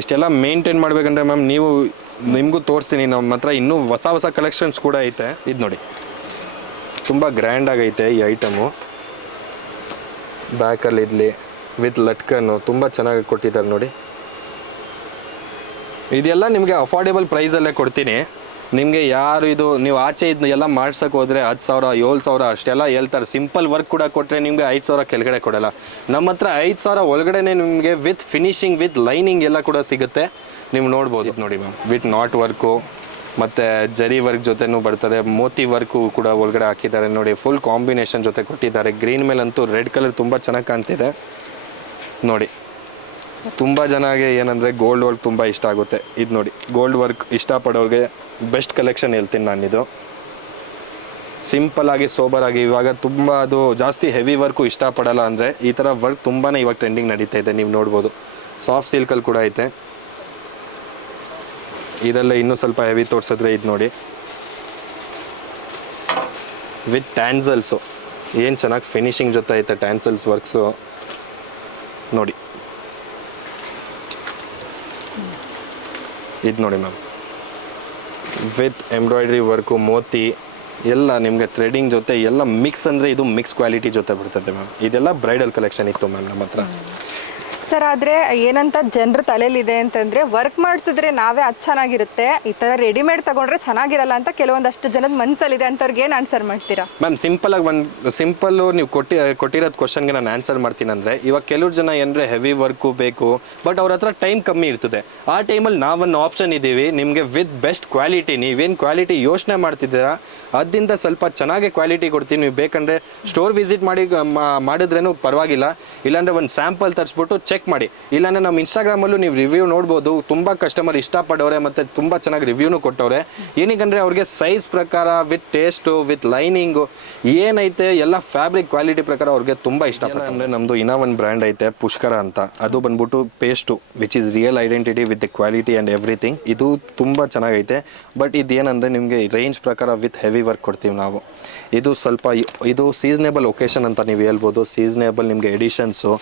ಇಷ್ಟೆಲ್ಲ ಮೇಂಟೈನ್ ಮಾಡ್ಬೇಕಂದ್ರೆ ಮ್ಯಾಮ್, ನೀವು, ನಿಮಗೂ ತೋರಿಸ್ತೀನಿ, ನಮ್ಮ ಹತ್ರ ಇನ್ನೂ ಹೊಸ ಹೊಸ ಕಲೆಕ್ಷನ್ಸ್ ಕೂಡ ಐತೆ. ಇದು ನೋಡಿ. ತುಂಬ ಗ್ರ್ಯಾಂಡ್ ಆಗೈತೆ ಈ ಐಟಮು ಬ್ಯಾಕಲ್ಲಿ ಇರಲಿ ವಿತ್ ಲಟ್ಕನ್ನು ತುಂಬ ಚೆನ್ನಾಗಿ ಕೊಟ್ಟಿದ್ದಾರೆ ನೋಡಿ. ಇದೆಲ್ಲ ನಿಮಗೆ ಅಫೋರ್ಡೆಬಲ್ ಪ್ರೈಸಲ್ಲೇ ಕೊಡ್ತೀನಿ. ನಿಮಗೆ ಯಾರು ಇದು, ನೀವು ಆಚೆ ಇದನ್ನ ಎಲ್ಲ ಮಾಡ್ಸೋಕೆ ಹೋದರೆ ಹತ್ತು ಸಾವಿರ, ಏಳು ಸಾವಿರ ಅಷ್ಟೆಲ್ಲ ಹೇಳ್ತಾರೆ. ಸಿಂಪಲ್ ವರ್ಕ್ ಕೂಡ ಕೊಟ್ಟರೆ ನಿಮಗೆ ಐದು ಸಾವಿರ ಕೆಳಗಡೆ ಕೊಡಲ್ಲ. ನಮ್ಮ ಹತ್ರ ಐದು ಸಾವಿರ ಒಳಗಡೆನೆ ನಿಮಗೆ ವಿತ್ ಫಿನಿಶಿಂಗ್ ವಿತ್ ಲೈನಿಂಗ್ ಎಲ್ಲ ಕೂಡ ಸಿಗುತ್ತೆ. ನೀವು ನೋಡ್ಬೋದು ನೋಡಿ ಮ್ಯಾಮ್ ವಿತ್ ನಾಟ್ ವರ್ಕು ಮತ್ತು ಜರಿ ವರ್ಕ್ ಜೊತೆನೂ ಬರ್ತದೆ. ಮೋತಿ ವರ್ಕು ಕೂಡ ಒಳಗಡೆ ಹಾಕಿದ್ದಾರೆ ನೋಡಿ. ಫುಲ್ ಕಾಂಬಿನೇಷನ್ ಜೊತೆ ಕೊಟ್ಟಿದ್ದಾರೆ. ಗ್ರೀನ್ ಮೇಲಂತೂ ರೆಡ್ ಕಲರ್ ತುಂಬ ಚೆನ್ನಾಗಿ ಕಾಣ್ತಿದೆ. ನೋಡಿ. ತುಂಬ ಜನಗೆ ಏನಂದರೆ ಗೋಲ್ಡ್ ವರ್ಕ್ ತುಂಬ ಇಷ್ಟ ಆಗುತ್ತೆ. ಇದು ನೋಡಿ ಗೋಲ್ಡ್ ವರ್ಕ್ ಇಷ್ಟಪಡೋರಿಗೆ ಬೆಸ್ಟ್ ಕಲೆಕ್ಷನ್ ಹೇಳ್ತೀನಿ ನಾನಿದು. ಸಿಂಪಲ್ ಆಗಿ ಸೋಬರ್ ಆಗಿ, ಇವಾಗ ತುಂಬ ಅದು ಜಾಸ್ತಿ ಹೆವಿ ವರ್ಕು ಇಷ್ಟಪಡಲ್ಲ ಅಂದರೆ ಈ ಥರ ವರ್ಕ್ ತುಂಬಾ ಇವಾಗ ಟ್ರೆಂಡಿಂಗ್ ನಡೀತಾ ಇದೆ, ನೀವು ನೋಡ್ಬೋದು. ಸಾಫ್ಟ್ ಸಿಲ್ಕಲ್ಲಿ ಕೂಡ ಐತೆ. ಇದೆಲ್ಲ ಇನ್ನೂ ಸ್ವಲ್ಪ ಹೆವಿ ತೋರಿಸಿದ್ರೆ ಇದು ನೋಡಿ. ವಿತ್ ಟ್ಯಾನ್ಸಲ್ಸು ಏನು ಚೆನ್ನಾಗಿ ಫಿನಿಶಿಂಗ್ ಜೊತೆ ಐತೆ ಟ್ಯಾನ್ಸಲ್ಸ್ ವರ್ಕ್ಸು ನೋಡಿ. ಇದು ನೋಡಿ ಮ್ಯಾಮ್. ವಿತ್ ಎಂಬ್ರಾಯ್ಡ್ರಿ ವರ್ಕು, ಮೋತಿ, ಎಲ್ಲ ನಿಮಗೆ ಥ್ರೆಡಿಂಗ್ ಜೊತೆ ಎಲ್ಲ ಮಿಕ್ಸ್ ಅಂದರೆ ಇದು ಮಿಕ್ಸ್ ಕ್ವಾಲಿಟಿ ಜೊತೆ ಬರ್ತದೆ ಮ್ಯಾಮ್. ಇದೆಲ್ಲ ಬ್ರೈಡಲ್ ಕಲೆಕ್ಷನ್ ಇತ್ತು ಮ್ಯಾಮ್ ನಮ್ಮ ಹತ್ರ. ಸರ್ ಆದ್ರೆ ಏನಂತ ಜನರ ತಲೆಯಲ್ಲಿದೆ ಅಂತಂದ್ರೆ ವರ್ಕ್ ಮಾಡಿಸಿದ್ರೆ ನಾವೇ ಅದು ಚೆನ್ನಾಗಿರುತ್ತೆ. ಈ ಥರ ರೆಡಿಮೇಡ್ ತಗೊಂಡ್ರೆ ಚೆನ್ನಾಗಿರಲ್ಲ ಅಂತ ಕೆಲವೊಂದಷ್ಟು ಜನದ ಮನಸ್ಸಲ್ಲಿದೆ ಅಂತವ್ರಿಗೆ ಏನು ಆನ್ಸರ್ ಮಾಡ್ತೀರಾ? ಮ್ಯಾಮ್ ಸಿಂಪಲಾಗಿ ಒಂದು ಸಿಂಪಲ್ಲು ನೀವು ಕೊಟ್ಟಿ ಕೊಟ್ಟಿರೋದು ಕ್ವಶನ್ಗೆ ನಾನು ಆನ್ಸರ್ ಮಾಡ್ತೀನಿ ಅಂದರೆ, ಇವಾಗ ಕೆಲವ್ರು ಜನ ಏನಂದರೆ ಹೆವಿ ವರ್ಕು ಬೇಕು ಬಟ್ ಅವ್ರ ಹತ್ರ ಟೈಮ್ ಕಮ್ಮಿ ಇರ್ತದೆ. ಆ ಟೈಮಲ್ಲಿ ನಾವೊಂದು ಆಪ್ಷನ್ ಇದ್ದೀವಿ, ನಿಮಗೆ ವಿತ್ ಬೆಸ್ಟ್ ಕ್ವಾಲಿಟಿ ನೀವೇನು ಕ್ವಾಲಿಟಿ ಯೋಚನೆ ಮಾಡ್ತಿದ್ದೀರಾ, ಅದರಿಂದ ಸ್ವಲ್ಪ ಚೆನ್ನಾಗಿ ಕ್ವಾಲಿಟಿ ಕೊಡ್ತೀನಿ. ನೀವು ಬೇಕಂದರೆ ಸ್ಟೋರ್ ವಿಸಿಟ್ ಮಾಡಿ ಮಾಡಿದ್ರೇನು ಪರವಾಗಿಲ್ಲ. ಇಲ್ಲಾಂದರೆ ಒಂದು ಸ್ಯಾಂಪಲ್ ತರಿಸ್ಬಿಟ್ಟು ಚೆಕ್ ಮಾಡಿ. ಇಲ್ಲಾಂದ್ರೆ ನಮ್ಮ ಇನ್ಸ್ಟಾಗ್ರಾಮಲ್ಲೂ ನೀವು ರಿವ್ಯೂ ನೋಡ್ಬೋದು. ತುಂಬ ಕಸ್ಟಮರ್ ಇಷ್ಟಪಡೋರೆ ಮತ್ತು ತುಂಬ ಚೆನ್ನಾಗಿ ರಿವ್ಯೂನು ಕೊಟ್ಟವ್ರೆ. ಏನಿಕಂದ್ರೆ ಅವ್ರಿಗೆ ಸೈಜ್ ಪ್ರಕಾರ ವಿತ್ ಟೇಸ್ಟು ವಿತ್ ಲೈನಿಂಗು ಏನೈತೆ, ಎಲ್ಲ ಫ್ಯಾಬ್ರಿಕ್ ಕ್ವಾಲಿಟಿ ಪ್ರಕಾರ ಅವ್ರಿಗೆ ತುಂಬ ಇಷ್ಟ ಅಂದರೆ ನಮ್ಮದು ಇನ್ನೂ ಒಂದು ಬ್ರ್ಯಾಂಡ್ ಐತೆ ಪುಷ್ಕರ ಅಂತ. ಅದು ಬಂದ್ಬಿಟ್ಟು paste which is real identity with quality and everything ಇದು ತುಂಬ ಚೆನ್ನಾಗೈತೆ. ಬಟ್ ಇದೇನಂದರೆ ನಿಮಗೆ ರೇಂಜ್ ಪ್ರಕಾರ ವಿತ್ ಹೆವಿ ವರ್ಕ್ ಕೊಡ್ತೀವಿ ನಾವು. ಇದು ಸ್ವಲ್ಪ ಇದು ಸೀಸನೇಬಲ್ ಒಕೇಶನ್ ಅಂತ ನೀವು ಹೇಳ್ಬೋದು. ಸೀಸನೇಬಲ್ ನಿಮಗೆ ಎಡಿಷನ್ಸು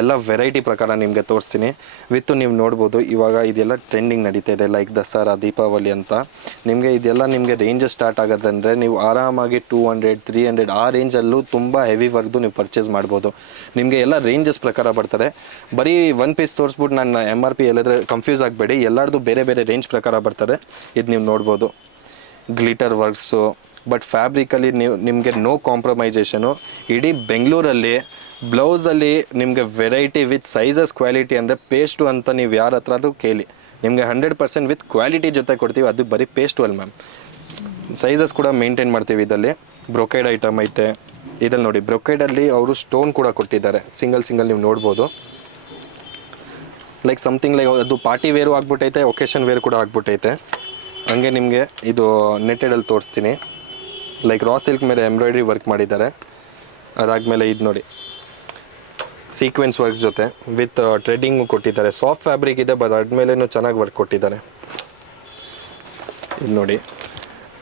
ಎಲ್ಲ ವೆರೈಟಿ ಪ್ರಕಾರ ನಿಮಗೆ ತೋರಿಸ್ತೀನಿ. ವಿತ್ ನೀವು ನೋಡ್ಬೋದು, ಇವಾಗ ಇದೆಲ್ಲ ಟ್ರೆಂಡಿಂಗ್ ನಡೀತಾ ಇದೆ ಲೈಕ್ ದಸರಾ, ದೀಪಾವಳಿ ಅಂತ. ನಿಮಗೆ ಇದೆಲ್ಲ ನಿಮಗೆ ರೇಂಜಸ್ ಸ್ಟಾರ್ಟ್ ಆಗೋದಂದರೆ ನೀವು ಆರಾಮಾಗಿ ಟೂ ಹಂಡ್ರೆಡ್ ತ್ರೀ ಹಂಡ್ರೆಡ್ ಆ ರೇಂಜಲ್ಲೂ ತುಂಬ ಹೆವಿ ವರ್ಕ್ದು ನೀವು ಪರ್ಚೇಸ್ ಮಾಡ್ಬೋದು. ನಿಮಗೆ ಎಲ್ಲ ರೇಂಜಸ್ ಪ್ರಕಾರ ಬರ್ತದೆ. ಬರೀ ಒನ್ ಪೀಸ್ ತೋರಿಸ್ಬಿಟ್ಟು ನಾನು ಎಂ ಆರ್ ಪಿ ಎಲ್ಲಾದ್ರೆ ಕನ್ಫ್ಯೂಸ್ ಆಗಬೇಡಿ. ಎಲ್ಲರದು ಬೇರೆ ಬೇರೆ ರೇಂಜ್ ಪ್ರಕಾರ ಬರ್ತದೆ. ಇದು ನೀವು ನೋಡ್ಬೋದು. ಗ್ಲಿಟರ್ ವರ್ಕ್ಸು ಬಟ್ ಫ್ಯಾಬ್ರಿಕಲ್ಲಿ ನೀವು ನಿಮಗೆ ನೋ ಕಾಂಪ್ರಮೈಸೇಷನು ಇಡೀ ಬೆಂಗಳೂರಲ್ಲಿ ಬ್ಲೌಸಲ್ಲಿ ನಿಮಗೆ ವೆರೈಟಿ ವಿತ್ ಸೈಜಸ್ ಕ್ವಾಲಿಟಿ ಅಂದರೆ ಪೇಸ್ಟು ಅಂತ ನೀವು ಯಾರ ಹತ್ರನೂ ಕೇಳಿ ನಿಮಗೆ ಹಂಡ್ರೆಡ್ ಪರ್ಸೆಂಟ್ ವಿತ್ ಕ್ವಾಲಿಟಿ ಜೊತೆ ಕೊಡ್ತೀವಿ ಅದು ಬರೀ ಪೇಸ್ಟು ಅಲ್ಲಿ ಮ್ಯಾಮ್ ಸೈಜಸ್ ಕೂಡ ಮೇಂಟೈನ್ ಮಾಡ್ತೀವಿ ಇದರಲ್ಲಿ ಬ್ರೊಕೈಡ್ ಐಟಮ್ ಐತೆ ಇದಲ್ಲಿ ನೋಡಿ ಬ್ರೊಕೈಡಲ್ಲಿ ಅವರು ಸ್ಟೋನ್ ಕೂಡ ಕೊಟ್ಟಿದ್ದಾರೆ ಸಿಂಗಲ್ ಸಿಂಗಲ್ ನೀವು ನೋಡ್ಬೋದು ಲೈಕ್ ಸಮಥಿಂಗ್ ಲೈಕ್ ಅದು ಪಾರ್ಟಿ ವೇರು ಆಗ್ಬಿಟ್ಟೈತೆ ಒಕೇಶನ್ ವೇರ್ ಕೂಡ ಆಗ್ಬಿಟ್ಟೈತೆ ಹಂಗೆ ನಿಮಗೆ ಇದು ನೆಟ್ಟೆಡಲ್ಲಿ ತೋರಿಸ್ತೀನಿ ಲೈಕ್ ರಾ ಸಿಲ್ಕ್ ಮೇಲೆ ಎಂಬ್ರಾಯ್ಡ್ರಿ ವರ್ಕ್ ಮಾಡಿದ್ದಾರೆ. ಅದಾದಮೇಲೆ ಇದು ನೋಡಿ. ಸೀಕ್ವೆನ್ಸ್ ವರ್ಕ್ಸ್ ಜೊತೆ ವಿತ್ ಟ್ರೆಡಿಂಗು ಕೊಟ್ಟಿದ್ದಾರೆ. ಸಾಫ್ಟ್ ಫ್ಯಾಬ್ರಿಕ್ ಇದೆ ಬಟ್ ಅದ್ಮೇಲೆನೂ ಚೆನ್ನಾಗಿ ವರ್ಕ್ ಕೊಟ್ಟಿದ್ದಾರೆ. ಇದು ನೋಡಿ.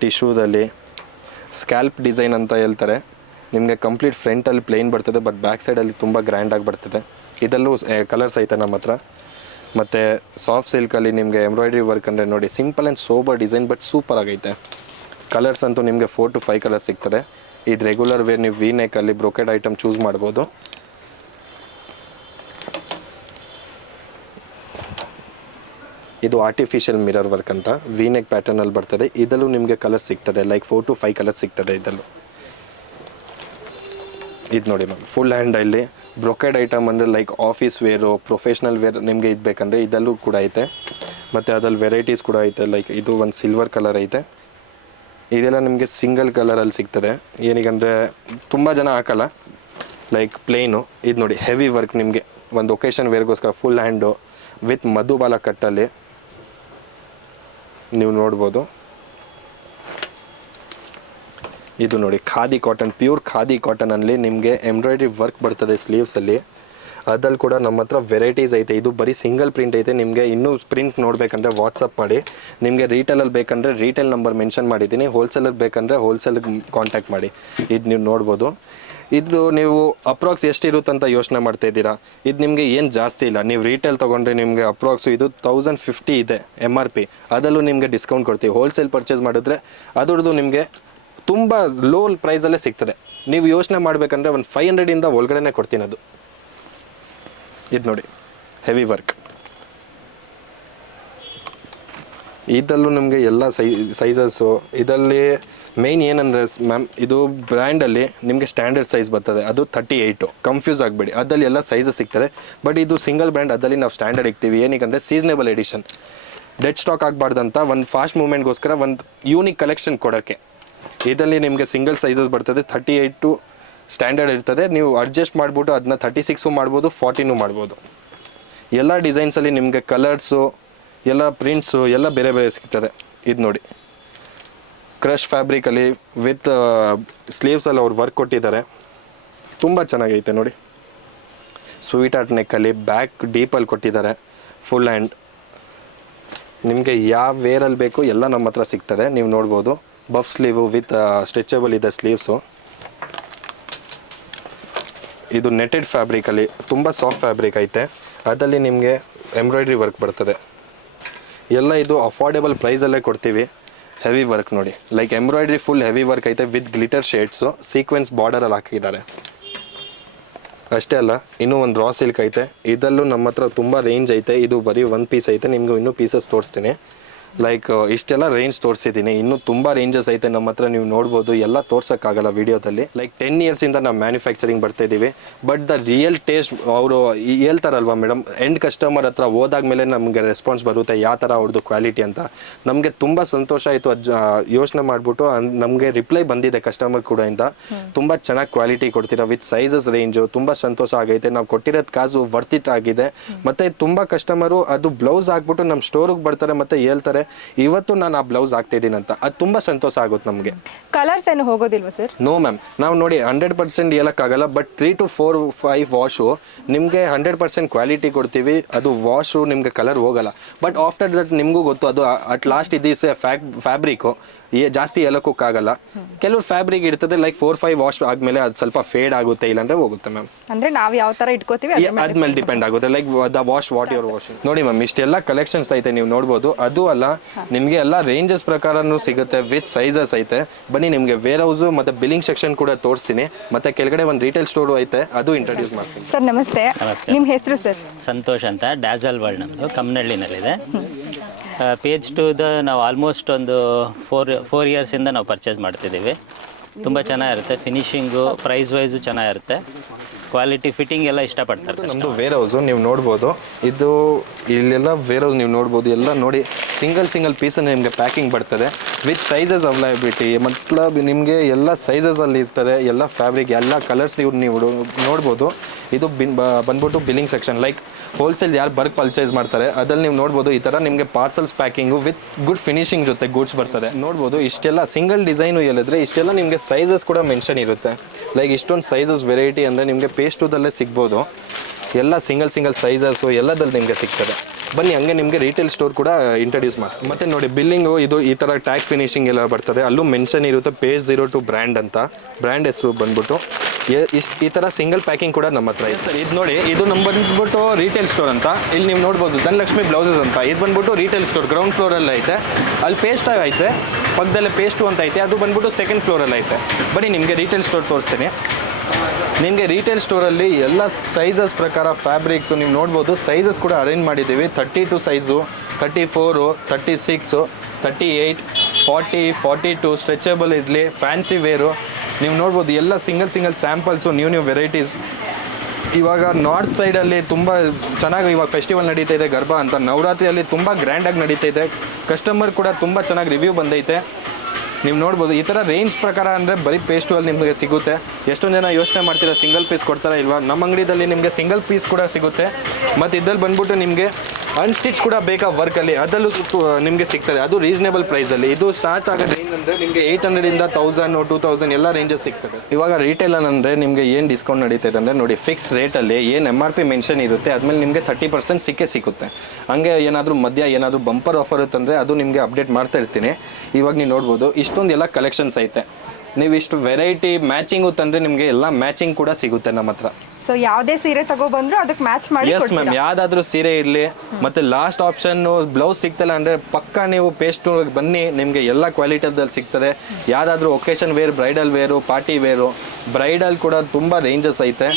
ಟಿಶ್ಯೂದಲ್ಲಿ ಸ್ಕ್ಯಾಲ್ಪ್ ಡಿಸೈನ್ ಅಂತ ಹೇಳ್ತಾರೆ. ನಿಮಗೆ ಕಂಪ್ಲೀಟ್ ಫ್ರಂಟಲ್ಲಿ ಪ್ಲೇನ್ ಬರ್ತದೆ ಬಟ್ ಬ್ಯಾಕ್ ಸೈಡಲ್ಲಿ ತುಂಬ ಗ್ರ್ಯಾಂಡಾಗಿ ಬರ್ತದೆ. ಇದರಲ್ಲೂ ಕಲರ್ಸ್ ಐತೆ ನಮ್ಮ ಹತ್ರ. ಮತ್ತು ಸಾಫ್ಟ್ ಸಿಲ್ಕಲ್ಲಿ ನಿಮಗೆ ಎಂಬ್ರಾಯ್ಡ್ರಿ ವರ್ಕ್ ಅಂದರೆ ನೋಡಿ simple and sober design but super ಆಗೈತೆ. ಕಲರ್ಸ್ ಅಂತೂ ನಿಮಗೆ ಫೋರ್ ಟು ಫೈವ್ ಕಲರ್ ಸಿಗ್ತದೆ. ಇದು ರೆಗ್ಯುಲರ್ ವೇರ್ ನೀವು ವಿ ನೆಕ್ಕಲ್ಲಿ ಬ್ರೊಕೆಡ್ ಐಟಮ್ ಚೂಸ್ ಮಾಡ್ಬೋದು. ಇದು ಆರ್ಟಿಫಿಷಿಯಲ್ ಮಿರರ್ ವರ್ಕ್ ಅಂತ. ವಿ ನೆಕ್ ಪ್ಯಾಟರ್ನಲ್ಲಿ ಬರ್ತದೆ. ಇದರಲ್ಲೂ ನಿಮಗೆ ಕಲರ್ ಸಿಗ್ತದೆ. Like four to five colour ಸಿಗ್ತದೆ ಇದರಲ್ಲೂ. ಇದು ನೋಡಿ ಮ್ಯಾಮ್ ಫುಲ್ ಹ್ಯಾಂಡಲ್ಲಿ ಬ್ರೊಕೆಡ್ ಐಟಮ್ ಅಂದರೆ like office wear professional wear ನಿಮಗೆ ಇದು ಬೇಕಂದರೆ ಇದರಲ್ಲೂ ಕೂಡ ಐತೆ. ಮತ್ತು ಅದ್ರಲ್ಲಿ ವೆರೈಟೀಸ್ ಕೂಡ ಐತೆ. ಲೈಕ್ ಇದು ಒಂದು ಸಿಲ್ವರ್ ಕಲರ್ ಐತೆ. ಇದೆಲ್ಲ ನಿಮಗೆ ಸಿಂಗಲ್ ಕಲರಲ್ಲಿ ಸಿಗ್ತದೆ. ಏನಿಗಂದರೆ ತುಂಬ ಜನ ಹಾಕಲ್ಲ. ಲೈಕ್ ಪ್ಲೇನು ಇದು ನೋಡಿ ಹೆವಿ ವರ್ಕ್ ನಿಮಗೆ. ಒಂದು ಒಕೇಶನ್ ವೇರ್ಗೋಸ್ಕರ ಫುಲ್ ಹ್ಯಾಂಡು ವಿತ್ ಮಧುಬಾಲ ಕಟ್ಟಲ್ಲಿ ನೀವು ನೋಡ್ಬೋದು. ಇದು ನೋಡಿ, ಖಾದಿ ಕಾಟನ್ ಪ್ಯೂರ್ ಖಾದಿ ಕಾಟನಲ್ಲಿ ನಿಮಗೆ ಎಂಬ್ರಾಯ್ಡ್ರಿ ವರ್ಕ್ ಬರ್ತದೆ ಸ್ಲೀವ್ಸಲ್ಲಿ ಅದ್ರಲ್ಲಿ ಕೂಡ ನಮ್ಮ ಹತ್ರ ವೆರೈಟೀಸ್ ಐತೆ. ಇದು ಬರೀ ಸಿಂಗಲ್ ಪ್ರಿಂಟ್ ಐತೆ. ನಿಮಗೆ ಇನ್ನೂ ಪ್ರಿಂಟ್ ನೋಡಬೇಕಂದ್ರೆ ವಾಟ್ಸಪ್ ಮಾಡಿ. ನಿಮಗೆ ರೀಟೇಲಲ್ಲಿ ಬೇಕಂದರೆ ರೀಟೇಲ್ ನಂಬರ್ ಮೆನ್ಷನ್ ಮಾಡಿದ್ದೀನಿ. ಹೋಲ್ಸೇಲಲ್ಲಿ ಬೇಕಂದರೆ ಹೋಲ್ಸೇಲಿಗೆ ಕಾಂಟ್ಯಾಕ್ಟ್ ಮಾಡಿ. ಇದು ನೀವು ನೋಡ್ಬೋದು. ಇದು ನೀವು ಅಪ್ರಾಕ್ಸ್ ಎಷ್ಟಿರುತ್ತೆ ಅಂತ ಯೋಚನೆ ಮಾಡ್ತಾ ಇದ್ದೀರಾ? ಇದು ನಿಮಗೆ ಏನು ಜಾಸ್ತಿ ಇಲ್ಲ. ನೀವು ರೀಟೇಲ್ ತೊಗೊಂಡ್ರೆ ನಿಮಗೆ ಅಪ್ರಾಕ್ಸ್ ಇದು ತೌಸಂಡ್ ಫಿಫ್ಟಿ ಇದೆ ಎಂ ಆರ್ ಪಿ ಅದರಲ್ಲೂ ನಿಮಗೆ ಡಿಸ್ಕೌಂಟ್ ಕೊಡ್ತೀವಿ. ಹೋಲ್ಸೇಲ್ ಪರ್ಚೇಸ್ ಮಾಡಿದ್ರೆ ಅದ್ರದ್ದು ನಿಮಗೆ ತುಂಬ ಲೋ ಪ್ರೈಸಲ್ಲೇ ಸಿಗ್ತದೆ. ನೀವು ಯೋಚನೆ ಮಾಡಬೇಕಂದ್ರೆ ಒಂದು ಫೈವ್ ಹಂಡ್ರೆಡಿಂದ ಒಳಗಡೆನೆ ಕೊಡ್ತೀನಿ ಅದು. ಇದು ನೋಡಿ ಹೆವಿ ವರ್ಕ್ ಇದರಲ್ಲೂ ನಮಗೆ ಎಲ್ಲ ಸೈ ಸೈಜಸ್ಸು ಇದರಲ್ಲಿ ಮೇಯ್ನ್ ಏನಂದರೆ ಮ್ಯಾಮ್ ಇದು ಬ್ರ್ಯಾಂಡಲ್ಲಿ ನಿಮಗೆ ಸ್ಟ್ಯಾಂಡರ್ಡ್ ಸೈಜ್ ಬರ್ತದೆ. ಅದು ತರ್ಟಿ ಏಯ್ಟು ಕನ್ಫ್ಯೂಸ್ ಆಗಬೇಡಿ. ಅದರಲ್ಲಿ ಎಲ್ಲ ಸೈಜಸ್ ಸಿಗ್ತದೆ. ಬಟ್ ಇದು ಸಿಂಗಲ್ ಬ್ರ್ಯಾಂಡ್ ಅದಲ್ಲಿ ನಾವು ಸ್ಟ್ಯಾಂಡರ್ಡ್ ಇಕ್ತೀವಿ. ಏನಕ್ಕೆ ಸೀಸನೇಬಲ್ ಎಡಿಷನ್ ಡೆಡ್ ಸ್ಟಾಕ್ ಆಗಬಾರ್ದಂತ ಒಂದು ಫಾಸ್ಟ್ ಮೂವ್ಮೆಂಟ್ಗೋಸ್ಕರ ಒಂದು ಯೂನಿಕ್ ಕಲೆಕ್ಷನ್ ಕೊಡೋಕ್ಕೆ ಇದರಲ್ಲಿ ನಿಮಗೆ ಸಿಂಗಲ್ ಸೈಜಸ್ ಬರ್ತದೆ. ತರ್ಟಿ ಏಯ್ಟು ಸ್ಟ್ಯಾಂಡರ್ಡ್ ಇರ್ತದೆ. ನೀವು ಅಡ್ಜಸ್ಟ್ ಮಾಡಿಬಿಟ್ಟು ಅದನ್ನ ಥರ್ಟಿ ಸಿಕ್ಸು ಮಾಡ್ಬೋದು ಫಾರ್ಟಿನೂ ಮಾಡ್ಬೋದು. ಎಲ್ಲ ಡಿಸೈನ್ಸಲ್ಲಿ ನಿಮಗೆ ಕಲರ್ಸು ಎಲ್ಲ ಪ್ರಿಂಟ್ಸು ಎಲ್ಲ ಬೇರೆ ಬೇರೆ ಸಿಗ್ತದೆ. ಇದು ನೋಡಿ. ಕ್ರಶ್ ಫ್ಯಾಬ್ರಿಕಲ್ಲಿ ವಿತ್ ಸ್ಲೀವ್ಸಲ್ಲಿ ಅವ್ರು ವರ್ಕ್ ಕೊಟ್ಟಿದ್ದಾರೆ. ತುಂಬ ಚೆನ್ನಾಗೈತೆ ನೋಡಿ. ಸ್ವೀಟ್ ಆರ್ಟ್ ನೆಕ್ಕಲ್ಲಿ ಬ್ಯಾಕ್ ಡೀಪಲ್ಲಿ ಕೊಟ್ಟಿದ್ದಾರೆ. ಫುಲ್ ಹ್ಯಾಂಡ್ ನಿಮಗೆ ಯಾವ ವೇರಲ್ಲಿ ಬೇಕು ಎಲ್ಲ ನಮ್ಮ ಹತ್ರ ಸಿಗ್ತದೆ. ನೀವು ನೋಡ್ಬೋದು. ಬಫ್ ಸ್ಲೀವು ವಿತ್ ಸ್ಟ್ರೆಚಬಲ್ ಇದೆ ಸ್ಲೀವ್ಸು ಇದು ನೆಟೆಡ್ ಫ್ಯಾಬ್ರಿಕಲ್ಲಿ ತುಂಬ ಸಾಫ್ಟ್ ಫ್ಯಾಬ್ರಿಕ್ ಐತೆ. ಅದರಲ್ಲಿ ನಿಮಗೆ ಎಂಬ್ರಾಯ್ಡ್ರಿ ವರ್ಕ್ ಬರ್ತದೆ. ಎಲ್ಲ ಇದು ಅಫೋರ್ಡೆಬಲ್ ಪ್ರೈಸಲ್ಲೇ ಕೊಡ್ತೀವಿ. ಹೆವಿ ವರ್ಕ್ ನೋಡಿ. Like embroidery full heavy work ಐತೆ ವಿತ್ ಗ್ಲಿಟರ್ ಶೇಡ್ಸು ಸೀಕ್ವೆನ್ಸ್ ಬಾರ್ಡರಲ್ಲಿ ಹಾಕಿದ್ದಾರೆ. ಅಷ್ಟೇ ಅಲ್ಲ, ಇನ್ನೂ ಒಂದು ರಾ ಸಿಲ್ಕ್ ಐತೆ. ಇದರಲ್ಲೂ ನಮ್ಮ ಹತ್ರ ತುಂಬ ರೇಂಜ್ ಐತೆ. ಇದು ಬರೀ ಒಂದು ಪೀಸ್ ಐತೆ. ನಿಮಗೂ ಇನ್ನೂ ಪೀಸಸ್ ತೋರಿಸ್ತೀನಿ. ಲೈಕ್ ಇಷ್ಟೆಲ್ಲ ರೇಂಜ್ ತೋರಿಸಿದ್ದೀನಿ. ಇನ್ನೂ ತುಂಬ ರೇಂಜಸ್ ಐತೆ ನಮ್ಮ ಹತ್ರ ನೀವು ನೋಡ್ಬೋದು. ಎಲ್ಲ ತೋರ್ಸೋಕ್ಕಾಗಲ್ಲ ವಿಡಿಯೋದಲ್ಲಿ ಲೈಕ್ ಟೆನ್ ಇಯರ್ಸಿಂದ ನಾವು ಮ್ಯಾನುಫ್ಯಾಕ್ಚರಿಂಗ್ ಬರ್ತಾ ಇದ್ದೀವಿ ಬಟ್ ದ ರಿಯಲ್ ಟೇಸ್ಟ್ ಅವರು ಹೇಳ್ತಾರಲ್ವಾ ಮೇಡಮ್ ಎಂಡ್ ಕಸ್ಟಮರ್ ಹತ್ರ ಹೋದಾದ್ಮೇಲೆ ನಮಗೆ ರೆಸ್ಪಾನ್ಸ್ ಬರುತ್ತೆ ಯಾವ ಥರ ಅವ್ರದ್ದು ಕ್ವಾಲಿಟಿ ಅಂತ. ನಮಗೆ ತುಂಬ ಸಂತೋಷ ಆಯಿತು. ಅದು ಯೋಚನೆ ಮಾಡಿಬಿಟ್ಟು ನಮಗೆ ರಿಪ್ಲೈ ಬಂದಿದೆ ಕಸ್ಟಮರ್ ಕೂಡ ಇಂದ. ತುಂಬ ಚೆನ್ನಾಗಿ ಕ್ವಾಲಿಟಿ ಕೊಡ್ತೀರಾ ವಿತ್ ಸೈಜಸ್ ರೇಂಜು ತುಂಬ ಸಂತೋಷ ಆಗೈತೆ. ನಾವು ಕೊಟ್ಟಿರೋದು ಕಾಸು ವರ್ತಿಟ್ ಆಗಿದೆ. ಮತ್ತು ತುಂಬ ಕಸ್ಟಮರು ಅದು ಬ್ಲೌಸ್ ಹಾಕ್ಬಿಟ್ಟು ನಮ್ಮ ಸ್ಟೋರಿಗೆ ಬರ್ತಾರೆ ಮತ್ತು ಹೇಳ್ತಾರೆ ಇವತ್ತು ನಾನು ಆ ಬ್ಲೌಸ್ ಹಾಕ್ತಿದ್ದೀನಿ ಅಂತ ಅದು ತುಂಬಾ ಸಂತೋಷ ಆಗುತ್ತೆ ನಮಗೆ. ಕಲರ್ಸ್ ಏನು ಹೋಗೋದಿಲ್ವಾ ಸರ್ ನೋ ಮ್ಯಾಮ್ ನಾವು ನೋಡಿ ಹಂಡ್ರೆಡ್ ಪರ್ಸೆಂಟ್ ಹೇಳೋಕ್ಕಾಗಲ್ಲ but three to four five wash ನಿಮಗೆ ಹಂಡ್ರೆಡ್ ಪರ್ಸೆಂಟ್ ಕ್ವಾಲಿಟಿ ಕೊಡ್ತೀವಿ. ಅದು ವಾಶು ನಿಮಗೆ ಕಲರ್ ಹೋಗಲ್ಲ. ಬಟ್ ಆಫ್ಟರ್ ದಟ್ ನಿಮಗೂ ಗೊತ್ತು ಅದು ಅಟ್ ಲಾಸ್ಟ್ ಇದೀಸ್ ಫ್ಯಾಕ್ ಫ್ಯಾಬ್ರಿಕ್ಕು ಜಾಸ್ತಿ ಹೇಳೋಕ್ಕಾಗಲ್ಲ ಕೆಲವ್ರು ಫ್ಯಾಬ್ರಿಕ್ ಇರ್ತದೆ ಲೈಕ್ ಫೋರ್ ಫೈವ್ ವಾಶ್ ಆದಮೇಲೆ ಅದು ಸ್ವಲ್ಪ ಫೇಡ್ ಆಗುತ್ತೆ ಇಲ್ಲಾಂದ್ರೆ ಹೋಗುತ್ತೆ ಮ್ಯಾಮ್ ಅಂದ್ರೆ ನಾವು ಯಾವ ತರ ಇಟ್ಕೋತೀವಿ ಅದ್ಮೇಲೆ ಡಿಪೆಂಡ್ ಆಗುತ್ತೆ like the wash what your wash ನೋಡಿ ಮ್ಯಾಮ್ ಇಷ್ಟೆಲ್ಲ ಕಲೆಕ್ಷನ್ಸ್ ಐತೆ ನೀವು ನೋಡ್ಬೋದು. ಅದು ಅಲ್ಲ ನಿಮಗೆ ಎಲ್ಲ ರೇಂಜಸ್ ಪ್ರಕಾರನೂ ಸಿಗುತ್ತೆ ವಿತ್ ಸೈಜಸ್ ಐತೆ. ಬನ್ನಿ ನಿಮಗೆ ವೇರ್ ಹೌಸು ಮತ್ತೆ ಬಿಲ್ಲಿಂಗ್ ಸೆಕ್ಷನ್ ಕೂಡ ತೋರಿಸ್ತೀನಿ. ಮತ್ತೆ ಕೆಳಗಡೆ ಒಂದು ರಿಟೇಲ್ ಸ್ಟೋರ್ ಐತೆ ಅದು ಇಂಟ್ರೊಡ್ಯೂಸ್ ಮಾಡ್ತೀನಿ. ಸರ್ ನಮಸ್ತೆ. ನಮಸ್ತೆ. ನಿಮ್ ಹೆಸರು ಸರ್? ಸಂತೋಷ್ ಅಂತ ಡ್ಯಾಸಲ್ ವರ್ಲ್ಡ್ ನಮ್ಮದು ಕಮ್ಮನಹಳ್ಳಿನಲ್ಲಿದೆ ಪೇಜ್ ಟೂದ ನಾವು ಆಲ್ಮೋಸ್ಟ್ ಒಂದು ಫೋರ್ ಫೋರ್ ಇಯರ್ಸಿಂದ ನಾವು ಪರ್ಚೇಸ್ ಮಾಡ್ತಿದ್ದೀವಿ. ತುಂಬ ಚೆನ್ನಾಗಿರುತ್ತೆ ಫಿನಿಷಿಂಗು ಪ್ರೈಸ್ ವೈಸು ಚೆನ್ನಾಗಿರುತ್ತೆ. ಕ್ವಾಲಿಟಿ ಫಿಟ್ಟಿಂಗ್ ಎಲ್ಲ ಇಷ್ಟಪಡ್ತಾರೆ ನಮ್ಮದು ವೇರ್ ಹೌಸು ನೀವು ನೋಡ್ಬೋದು. ಇದು ಇಲ್ಲೆಲ್ಲ ವೇರ್ ಹೌಸ್ ನೀವು ನೋಡ್ಬೋದು. ಎಲ್ಲ ನೋಡಿ ಸಿಂಗಲ್ ಸಿಂಗಲ್ ಪೀಸ್ ನಿಮಗೆ ಪ್ಯಾಕಿಂಗ್ ಬರ್ತದೆ. ವಿತ್ ಸೈಜಸ್ ಅವೈಲಬಿಲಿಟಿ ಮತ್ಲಬ್ ನಿಮಗೆ ಎಲ್ಲ ಸೈಜಸಲ್ಲಿ ಇರ್ತದೆ. ಎಲ್ಲ ಫ್ಯಾಬ್ರಿಕ್ ಎಲ್ಲ ಕಲರ್ಸ್ ನೀವು ನೀವು ನೋಡ್ಬೋದು. ಇದು ಬಿನ್ ಬಂದ್ಬಿಟ್ಟು ಬಿಲ್ಲಿಂಗ್ ಸೆಕ್ಷನ್ ಲೈಕ್ ಹೋಲ್ಸೇಲ್ ಯಾರು ಬರ್ಕ್ ಪರ್ಚೇಸ್ ಮಾಡ್ತಾರೆ ಅದ್ರಲ್ಲಿ ನೀವು ನೋಡ್ಬೋದು. ಈ ಥರ ನಿಮಗೆ parcels packing with good finishing ಜೊತೆ ಗೂಡ್ಸ್ ಬರ್ತದೆ. ನೋಡ್ಬೋದು ಇಷ್ಟೆಲ್ಲ ಸಿಂಗಲ್ ಡಿಸೈನು ಹೇಳಿದ್ರೆ ಇಷ್ಟೆಲ್ಲ ನಿಮಗೆ ಸೈಜಸ್ ಕೂಡ ಮೆನ್ಷನ್ ಇರುತ್ತೆ. ಲೈಕ್ ಇಷ್ಟೊಂದು ಸೈಜಸ್ ವೆರೈಟಿ ಅಂದರೆ ನಿಮಗೆ ಪೇಸ್ಟುದಲ್ಲೇ ಸಿಗ್ಬೋದು. ಎಲ್ಲ ಸಿಂಗಲ್ ಸಿಂಗಲ್ ಸೈಜಸ್ಸು ಎಲ್ಲದಲ್ಲಿ ನಿಮಗೆ ಸಿಗ್ತದೆ. ಬನ್ನಿ, ಹಂಗೆ ನಿಮಗೆ ರೀಟೇಲ್ ಸ್ಟೋರ್ ಕೂಡ ಇಂಟ್ರಡ್ಯೂಸ್ ಮಾಡಿಸ್ತೀವಿ ಮತ್ತೆ ನೋಡಿ ಬಿಲ್ಲಿಂಗು ಇದು ಈ ಥರ ಟ್ಯಾಕ್ ಫಿನಿಶಿಂಗ್ ಎಲ್ಲ ಬರ್ತದೆ. ಅಲ್ಲೂ ಮೆನ್ಷನ್ ಇರುತ್ತೆ ಪೇಜ್ ಜೀರೋ ಟು ಬ್ರ್ಯಾಂಡ್ ಅಂತ. ಬ್ರ್ಯಾಂಡ್ ಹೆಸರು ಬಂದ್ಬಿಟ್ಟು. ಇಷ್ಟು ಈ ಥರ ಸಿಂಗಲ್ ಪ್ಯಾಕಿಂಗ್ ಕೂಡ ನಮ್ಮ ಹತ್ರ ಇದೆ ಇದು. ನೋಡಿ ಇದು ನಮ್ಮ ಬಂದ್ಬಿಟ್ಟು ರೀಟೇಲ್ ಸ್ಟೋರ್ ಅಂತ. ಇಲ್ಲಿ ನೀವು ನೋಡ್ಬೋದು ಧನಲಕ್ಷ್ಮಿ ಬ್ಲೌಸಸ್ ಅಂತ. ಇದು ಬಂದ್ಬಿಟ್ಟು ರೀಟೇಲ್ ಸ್ಟೋರ್ ಗ್ರೌಂಡ್ ಫ್ಲೋರಲ್ಲಿ ಐತೆ. ಅಲ್ಲಿ ಪೇಸ್ಟ್ ಐತೆ. ಪಕ್ಕದಲ್ಲೇ ಪೇಸ್ಟು ಅಂತ ಐತೆ. ಅದು ಬಂದ್ಬಿಟ್ಟು ಸೆಕೆಂಡ್ ಫ್ಲೋರಲ್ಲಿ ಐತೆ. ಬನ್ನಿ ನಿಮಗೆ ರೀಟೇಲ್ ಸ್ಟೋರ್ ತೋರಿಸ್ತೀನಿ. ನಿಮಗೆ ರೀಟೇಲ್ ಸ್ಟೋರಲ್ಲಿ ಎಲ್ಲ ಸೈಜಸ್ ಪ್ರಕಾರ ಫ್ಯಾಬ್ರಿಕ್ಸು ನೀವು ನೋಡ್ಬೋದು. ಸೈಜಸ್ ಕೂಡ ಅರೇಂಜ್ ಮಾಡಿದ್ದೀವಿ. Thirty two size thirty four thirty six thirty eight forty forty two stretchable ಇರಲಿ ಫ್ಯಾನ್ಸಿ ವೇರು ನೀವು ನೋಡ್ಬೋದು ಎಲ್ಲ single single samples new new varieties ಇವಾಗ ನಾರ್ತ್ ಸೈಡಲ್ಲಿ ತುಂಬ ಚೆನ್ನಾಗಿ ಇವಾಗ ಫೆಸ್ಟಿವಲ್ ನಡೀತಾ ಇದೆ ಗರ್ಭ ಅಂತ. ನವರಾತ್ರಿಯಲ್ಲಿ ತುಂಬ ಗ್ರ್ಯಾಂಡಾಗಿ ನಡೀತಾ ಇದೆ. ಕಸ್ಟಮರ್ ಕೂಡ ತುಂಬ ಚೆನ್ನಾಗಿ ರಿವ್ಯೂ ಬಂದೈತೆ. ನೀವು ನೋಡ್ಬೋದು, ಈ ಥರ ರೇಂಜ್ ಪ್ರಕಾರ ಅಂದರೆ ಬರೀ ಪೇಸ್ಟುವಲ್ಲಿ ನಿಮಗೆ ಸಿಗುತ್ತೆ. ಎಷ್ಟೊಂದು ಜನ ಯೋಚನೆ ಮಾಡ್ತೀರಾ ಸಿಂಗಲ್ ಪೀಸ್ ಕೊಡ್ತಾರಾ ಇಲ್ವಾ? ನಮ್ಮ ಅಂಗಡಿಯಲ್ಲಿ ನಿಮಗೆ ಸಿಂಗಲ್ ಪೀಸ್ ಕೂಡ ಸಿಗುತ್ತೆ. ಮತ್ತು ಇದ್ರಲ್ಲಿ ಬಂದ್ಬಿಟ್ಟು ನಿಮಗೆ ಅನ್ಸ್ಟಿಚ್ ಕೂಡ ಬೇಕಾ ವರ್ಕಲ್ಲಿ ಅದರಲ್ಲೂ ನಿಮಗೆ ಸಿಗ್ತದೆ. ಅದು ರೀಸನೇಬಲ್ ಪ್ರೈಸಲ್ಲಿ ಇದು ಸ್ಟಾರ್ಟ್ ಆಗೋದು ಏನಂದರೆ ನಿಮಗೆ ಏಯ್ಟ್ ಹಂಡ್ರೆಡಿಂದ ತೌಸಂಡ್ ಟೂ ತೌಸಂಡ್ ಎಲ್ಲ ರೇಂಜಸ್ ಸಿಗ್ತದೆ. ಇವಾಗ ರಿಟೇಲ್ ಅಂದರೆ ನಿಮಗೆ ಏನು ಡಿಸ್ಕೌಂಟ್ ನಡೀತದೆ ಅಂದರೆ ನೋಡಿ ಫಿಕ್ಸ್ ರೇಟಲ್ಲಿ ಏನು ಎಂ ಆರ್ ಪಿ ಮೆನ್ಷನ್ ಇರುತ್ತೆ, ಅದ್ಮೇಲೆ ನಿಮಗೆ ತರ್ಟಿ ಪರ್ಸೆಂಟ್ ಸಿಕ್ಕೇ ಸಿಗುತ್ತೆ. ಹಂಗೆ ಏನಾದರೂ ಮಧ್ಯ ಏನಾದರೂ ಬಂಪರ್ ಆಫರ್ ಇತ್ತಂದರೆ ಅದು ನಿಮಗೆ ಅಪ್ಡೇಟ್ ಮಾಡ್ತಾ ಇರ್ತೀನಿ. ಇವಾಗ ನೀವು ನೋಡ್ಬೋದು ಇಷ್ಟೊಂದು ಎಲ್ಲ ಕಲೆಕ್ಷನ್ಸ್ ಐತೆ. ನೀವು ಇಷ್ಟು ವೆರೈಟಿ ಮ್ಯಾಚಿಂಗು ತಂದರೆ ನಿಮಗೆ ಎಲ್ಲ ಮ್ಯಾಚಿಂಗ್ ಕೂಡ ಸಿಗುತ್ತೆ ನಮ್ಮ ಹತ್ರ. ಸೊ ಯಾವುದೇ ಸೀರೆ ತಗೊಬಂದ್ರು ಅದಕ್ಕೆ ಮ್ಯಾಚ್ ಮಾಡಿ ಎಸ್ ಮ್ಯಾಮ್ ಯಾವ್ದಾದ್ರು ಸೀರೆ ಇರಲಿ. ಮತ್ತೆ ಲಾಸ್ಟ್ ಆಪ್ಷನ್ ಬ್ಲೌಸ್ ಸಿಗ್ತಲ್ಲ ಅಂದ್ರೆ ಪಕ್ಕ ನೀವು ಪೇಸ್ಟ್ ಬನ್ನಿ ನಿಮಗೆ ಎಲ್ಲ ಕ್ವಾಲಿಟಿದಲ್ಲಿ ಸಿಗ್ತದೆ. ಯಾವ್ದಾದ್ರು occasion wear bridal wear party wear bridal ಕೂಡ ತುಂಬ ರೇಂಜಸ್ ಐತೆ.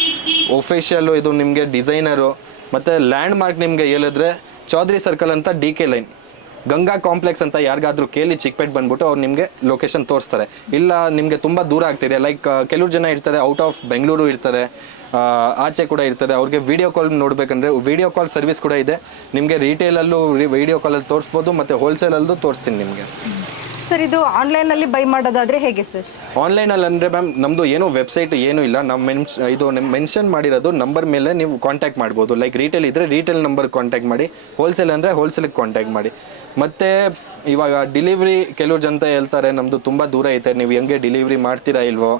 ಒಫಿಷಿಯಲ್ಲು ಇದು ನಿಮಗೆ ಡಿಸೈನರು ಮತ್ತೆ ಲ್ಯಾಂಡ್ ಮಾರ್ಕ್ ನಿಮಗೆ ಹೇಳಿದ್ರೆ ಚೌಧರಿ ಸರ್ಕಲ್ ಅಂತ D K line Ganga complex ಅಂತ ಯಾರಿಗಾದ್ರೂ ಕೇಳಿ ಚಿಕ್ಕಪೇಟ್ ಬಂದ್ಬಿಟ್ಟು ಅವ್ರು ನಿಮಗೆ ಲೊಕೇಶನ್ ತೋರಿಸ್ತಾರೆ. ಇಲ್ಲ ನಿಮಗೆ ತುಂಬ ದೂರ ಆಗ್ತಿದೆ. ಲೈಕ್ ಕೆಲವ್ರು ಜನ ಇರ್ತಾರೆ ಔಟ್ ಆಫ್ ಬೆಂಗಳೂರು ಇರ್ತದೆ ಆ, ಆಚೆ ಕೂಡ ಇರ್ತದೆ. ಅವ್ರಿಗೆ ವಿಡಿಯೋ ಕಾಲ್ ನೋಡ್ಬೇಕಂದ್ರೆ ವಿಡಿಯೋ ಕಾಲ್ ಸರ್ವಿಸ್ ಕೂಡ ಇದೆ. ನಿಮಗೆ ರಿಟೇಲಲ್ಲೂ ವಿಡಿಯೋ ಕಾಲಲ್ಲಿ ತೋರಿಸ್ಬೋದು ಮತ್ತು ಹೋಲ್ಸೇಲಲ್ಲೂ ತೋರಿಸ್ತೀನಿ ನಿಮಗೆ. ಸರ್ ಇದು ಆನ್ಲೈನಲ್ಲಿ ಬೈ ಮಾಡೋದಾದ್ರೆ ಹೇಗೆ ಸರ್? ಆನ್ಲೈನಲ್ಲಿ ಅಂದರೆ ಮ್ಯಾಮ್ ನಮ್ಮದು ಏನೂ ವೆಬ್ಸೈಟ್ ಏನೂ ಇಲ್ಲ. ನಮ್ಮ ಮೆನ್ಸ್ ಇದು ಮೆನ್ಷನ್ ಮಾಡಿರೋದು ನಂಬರ್ ಮೇಲೆ ನೀವು ಕಾಂಟ್ಯಾಕ್ಟ್ ಮಾಡ್ಬೋದು. ಲೈಕ್ ರಿಟೇಲ್ ಇದ್ದರೆ ರಿಟೇಲ್ ನಂಬರ್ ಕಾಂಟ್ಯಾಕ್ಟ್ ಮಾಡಿ ಹೋಲ್ಸೇಲ್ ಅಂದರೆ ಹೋಲ್ಸೇಲಿಗೆ ಕಾಂಟ್ಯಾಕ್ಟ್ ಮಾಡಿ. ಮತ್ತು ಇವಾಗ ಡಿಲಿವ್ರಿ ಕೆಲವು ಜನ ಹೇಳ್ತಾರೆ ನಮ್ಮದು ತುಂಬ ದೂರ ಐತೆ ನೀವು ಹೆಂಗೆ ಡಿಲಿವ್ರಿ ಮಾಡ್ತೀರಾ ಇಲ್ವೋ?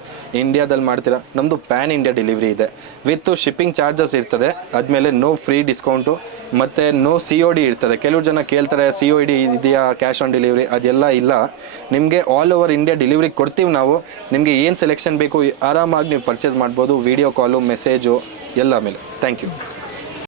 ಇಂಡಿಯಾದಲ್ಲಿ ಮಾಡ್ತೀರಾ? ನಮ್ಮದು ಪ್ಯಾನ್ ಇಂಡಿಯಾ ಡಿಲಿವ್ರಿ ಇದೆ. ವಿತ್ ಶಿಪ್ಪಿಂಗ್ ಚಾರ್ಜಸ್ ಇರ್ತದೆ, ಅದ್ಮೇಲೆ ನೋ ಫ್ರೀ ಡಿಸ್ಕೌಂಟು ಮತ್ತು ನೋ ಸಿ ಒ ಡಿ ಇರ್ತದೆ. ಕೆಲವು ಜನ ಕೇಳ್ತಾರೆ ಸಿ ಒ ಡಿ ಇದೆಯಾ ಕ್ಯಾಶ್ ಆನ್ ಡೆಲಿವರಿ ಅದೆಲ್ಲ ಇಲ್ಲ. ನಿಮಗೆ ಆಲ್ ಓವರ್ ಇಂಡಿಯಾ ಡೆಲಿವರಿ ಕೊಡ್ತೀವಿ ನಾವು. ನಿಮಗೆ ಏನು ಸೆಲೆಕ್ಷನ್ ಬೇಕು, ಆರಾಮಾಗಿ ನೀವು ಪರ್ಚೇಸ್ ಮಾಡ್ಬೋದು ವಿಡಿಯೋ ಕಾಲು ಮೆಸೇಜು ಎಲ್ಲ ಮೇಲೆ ಥ್ಯಾಂಕ್ ಯು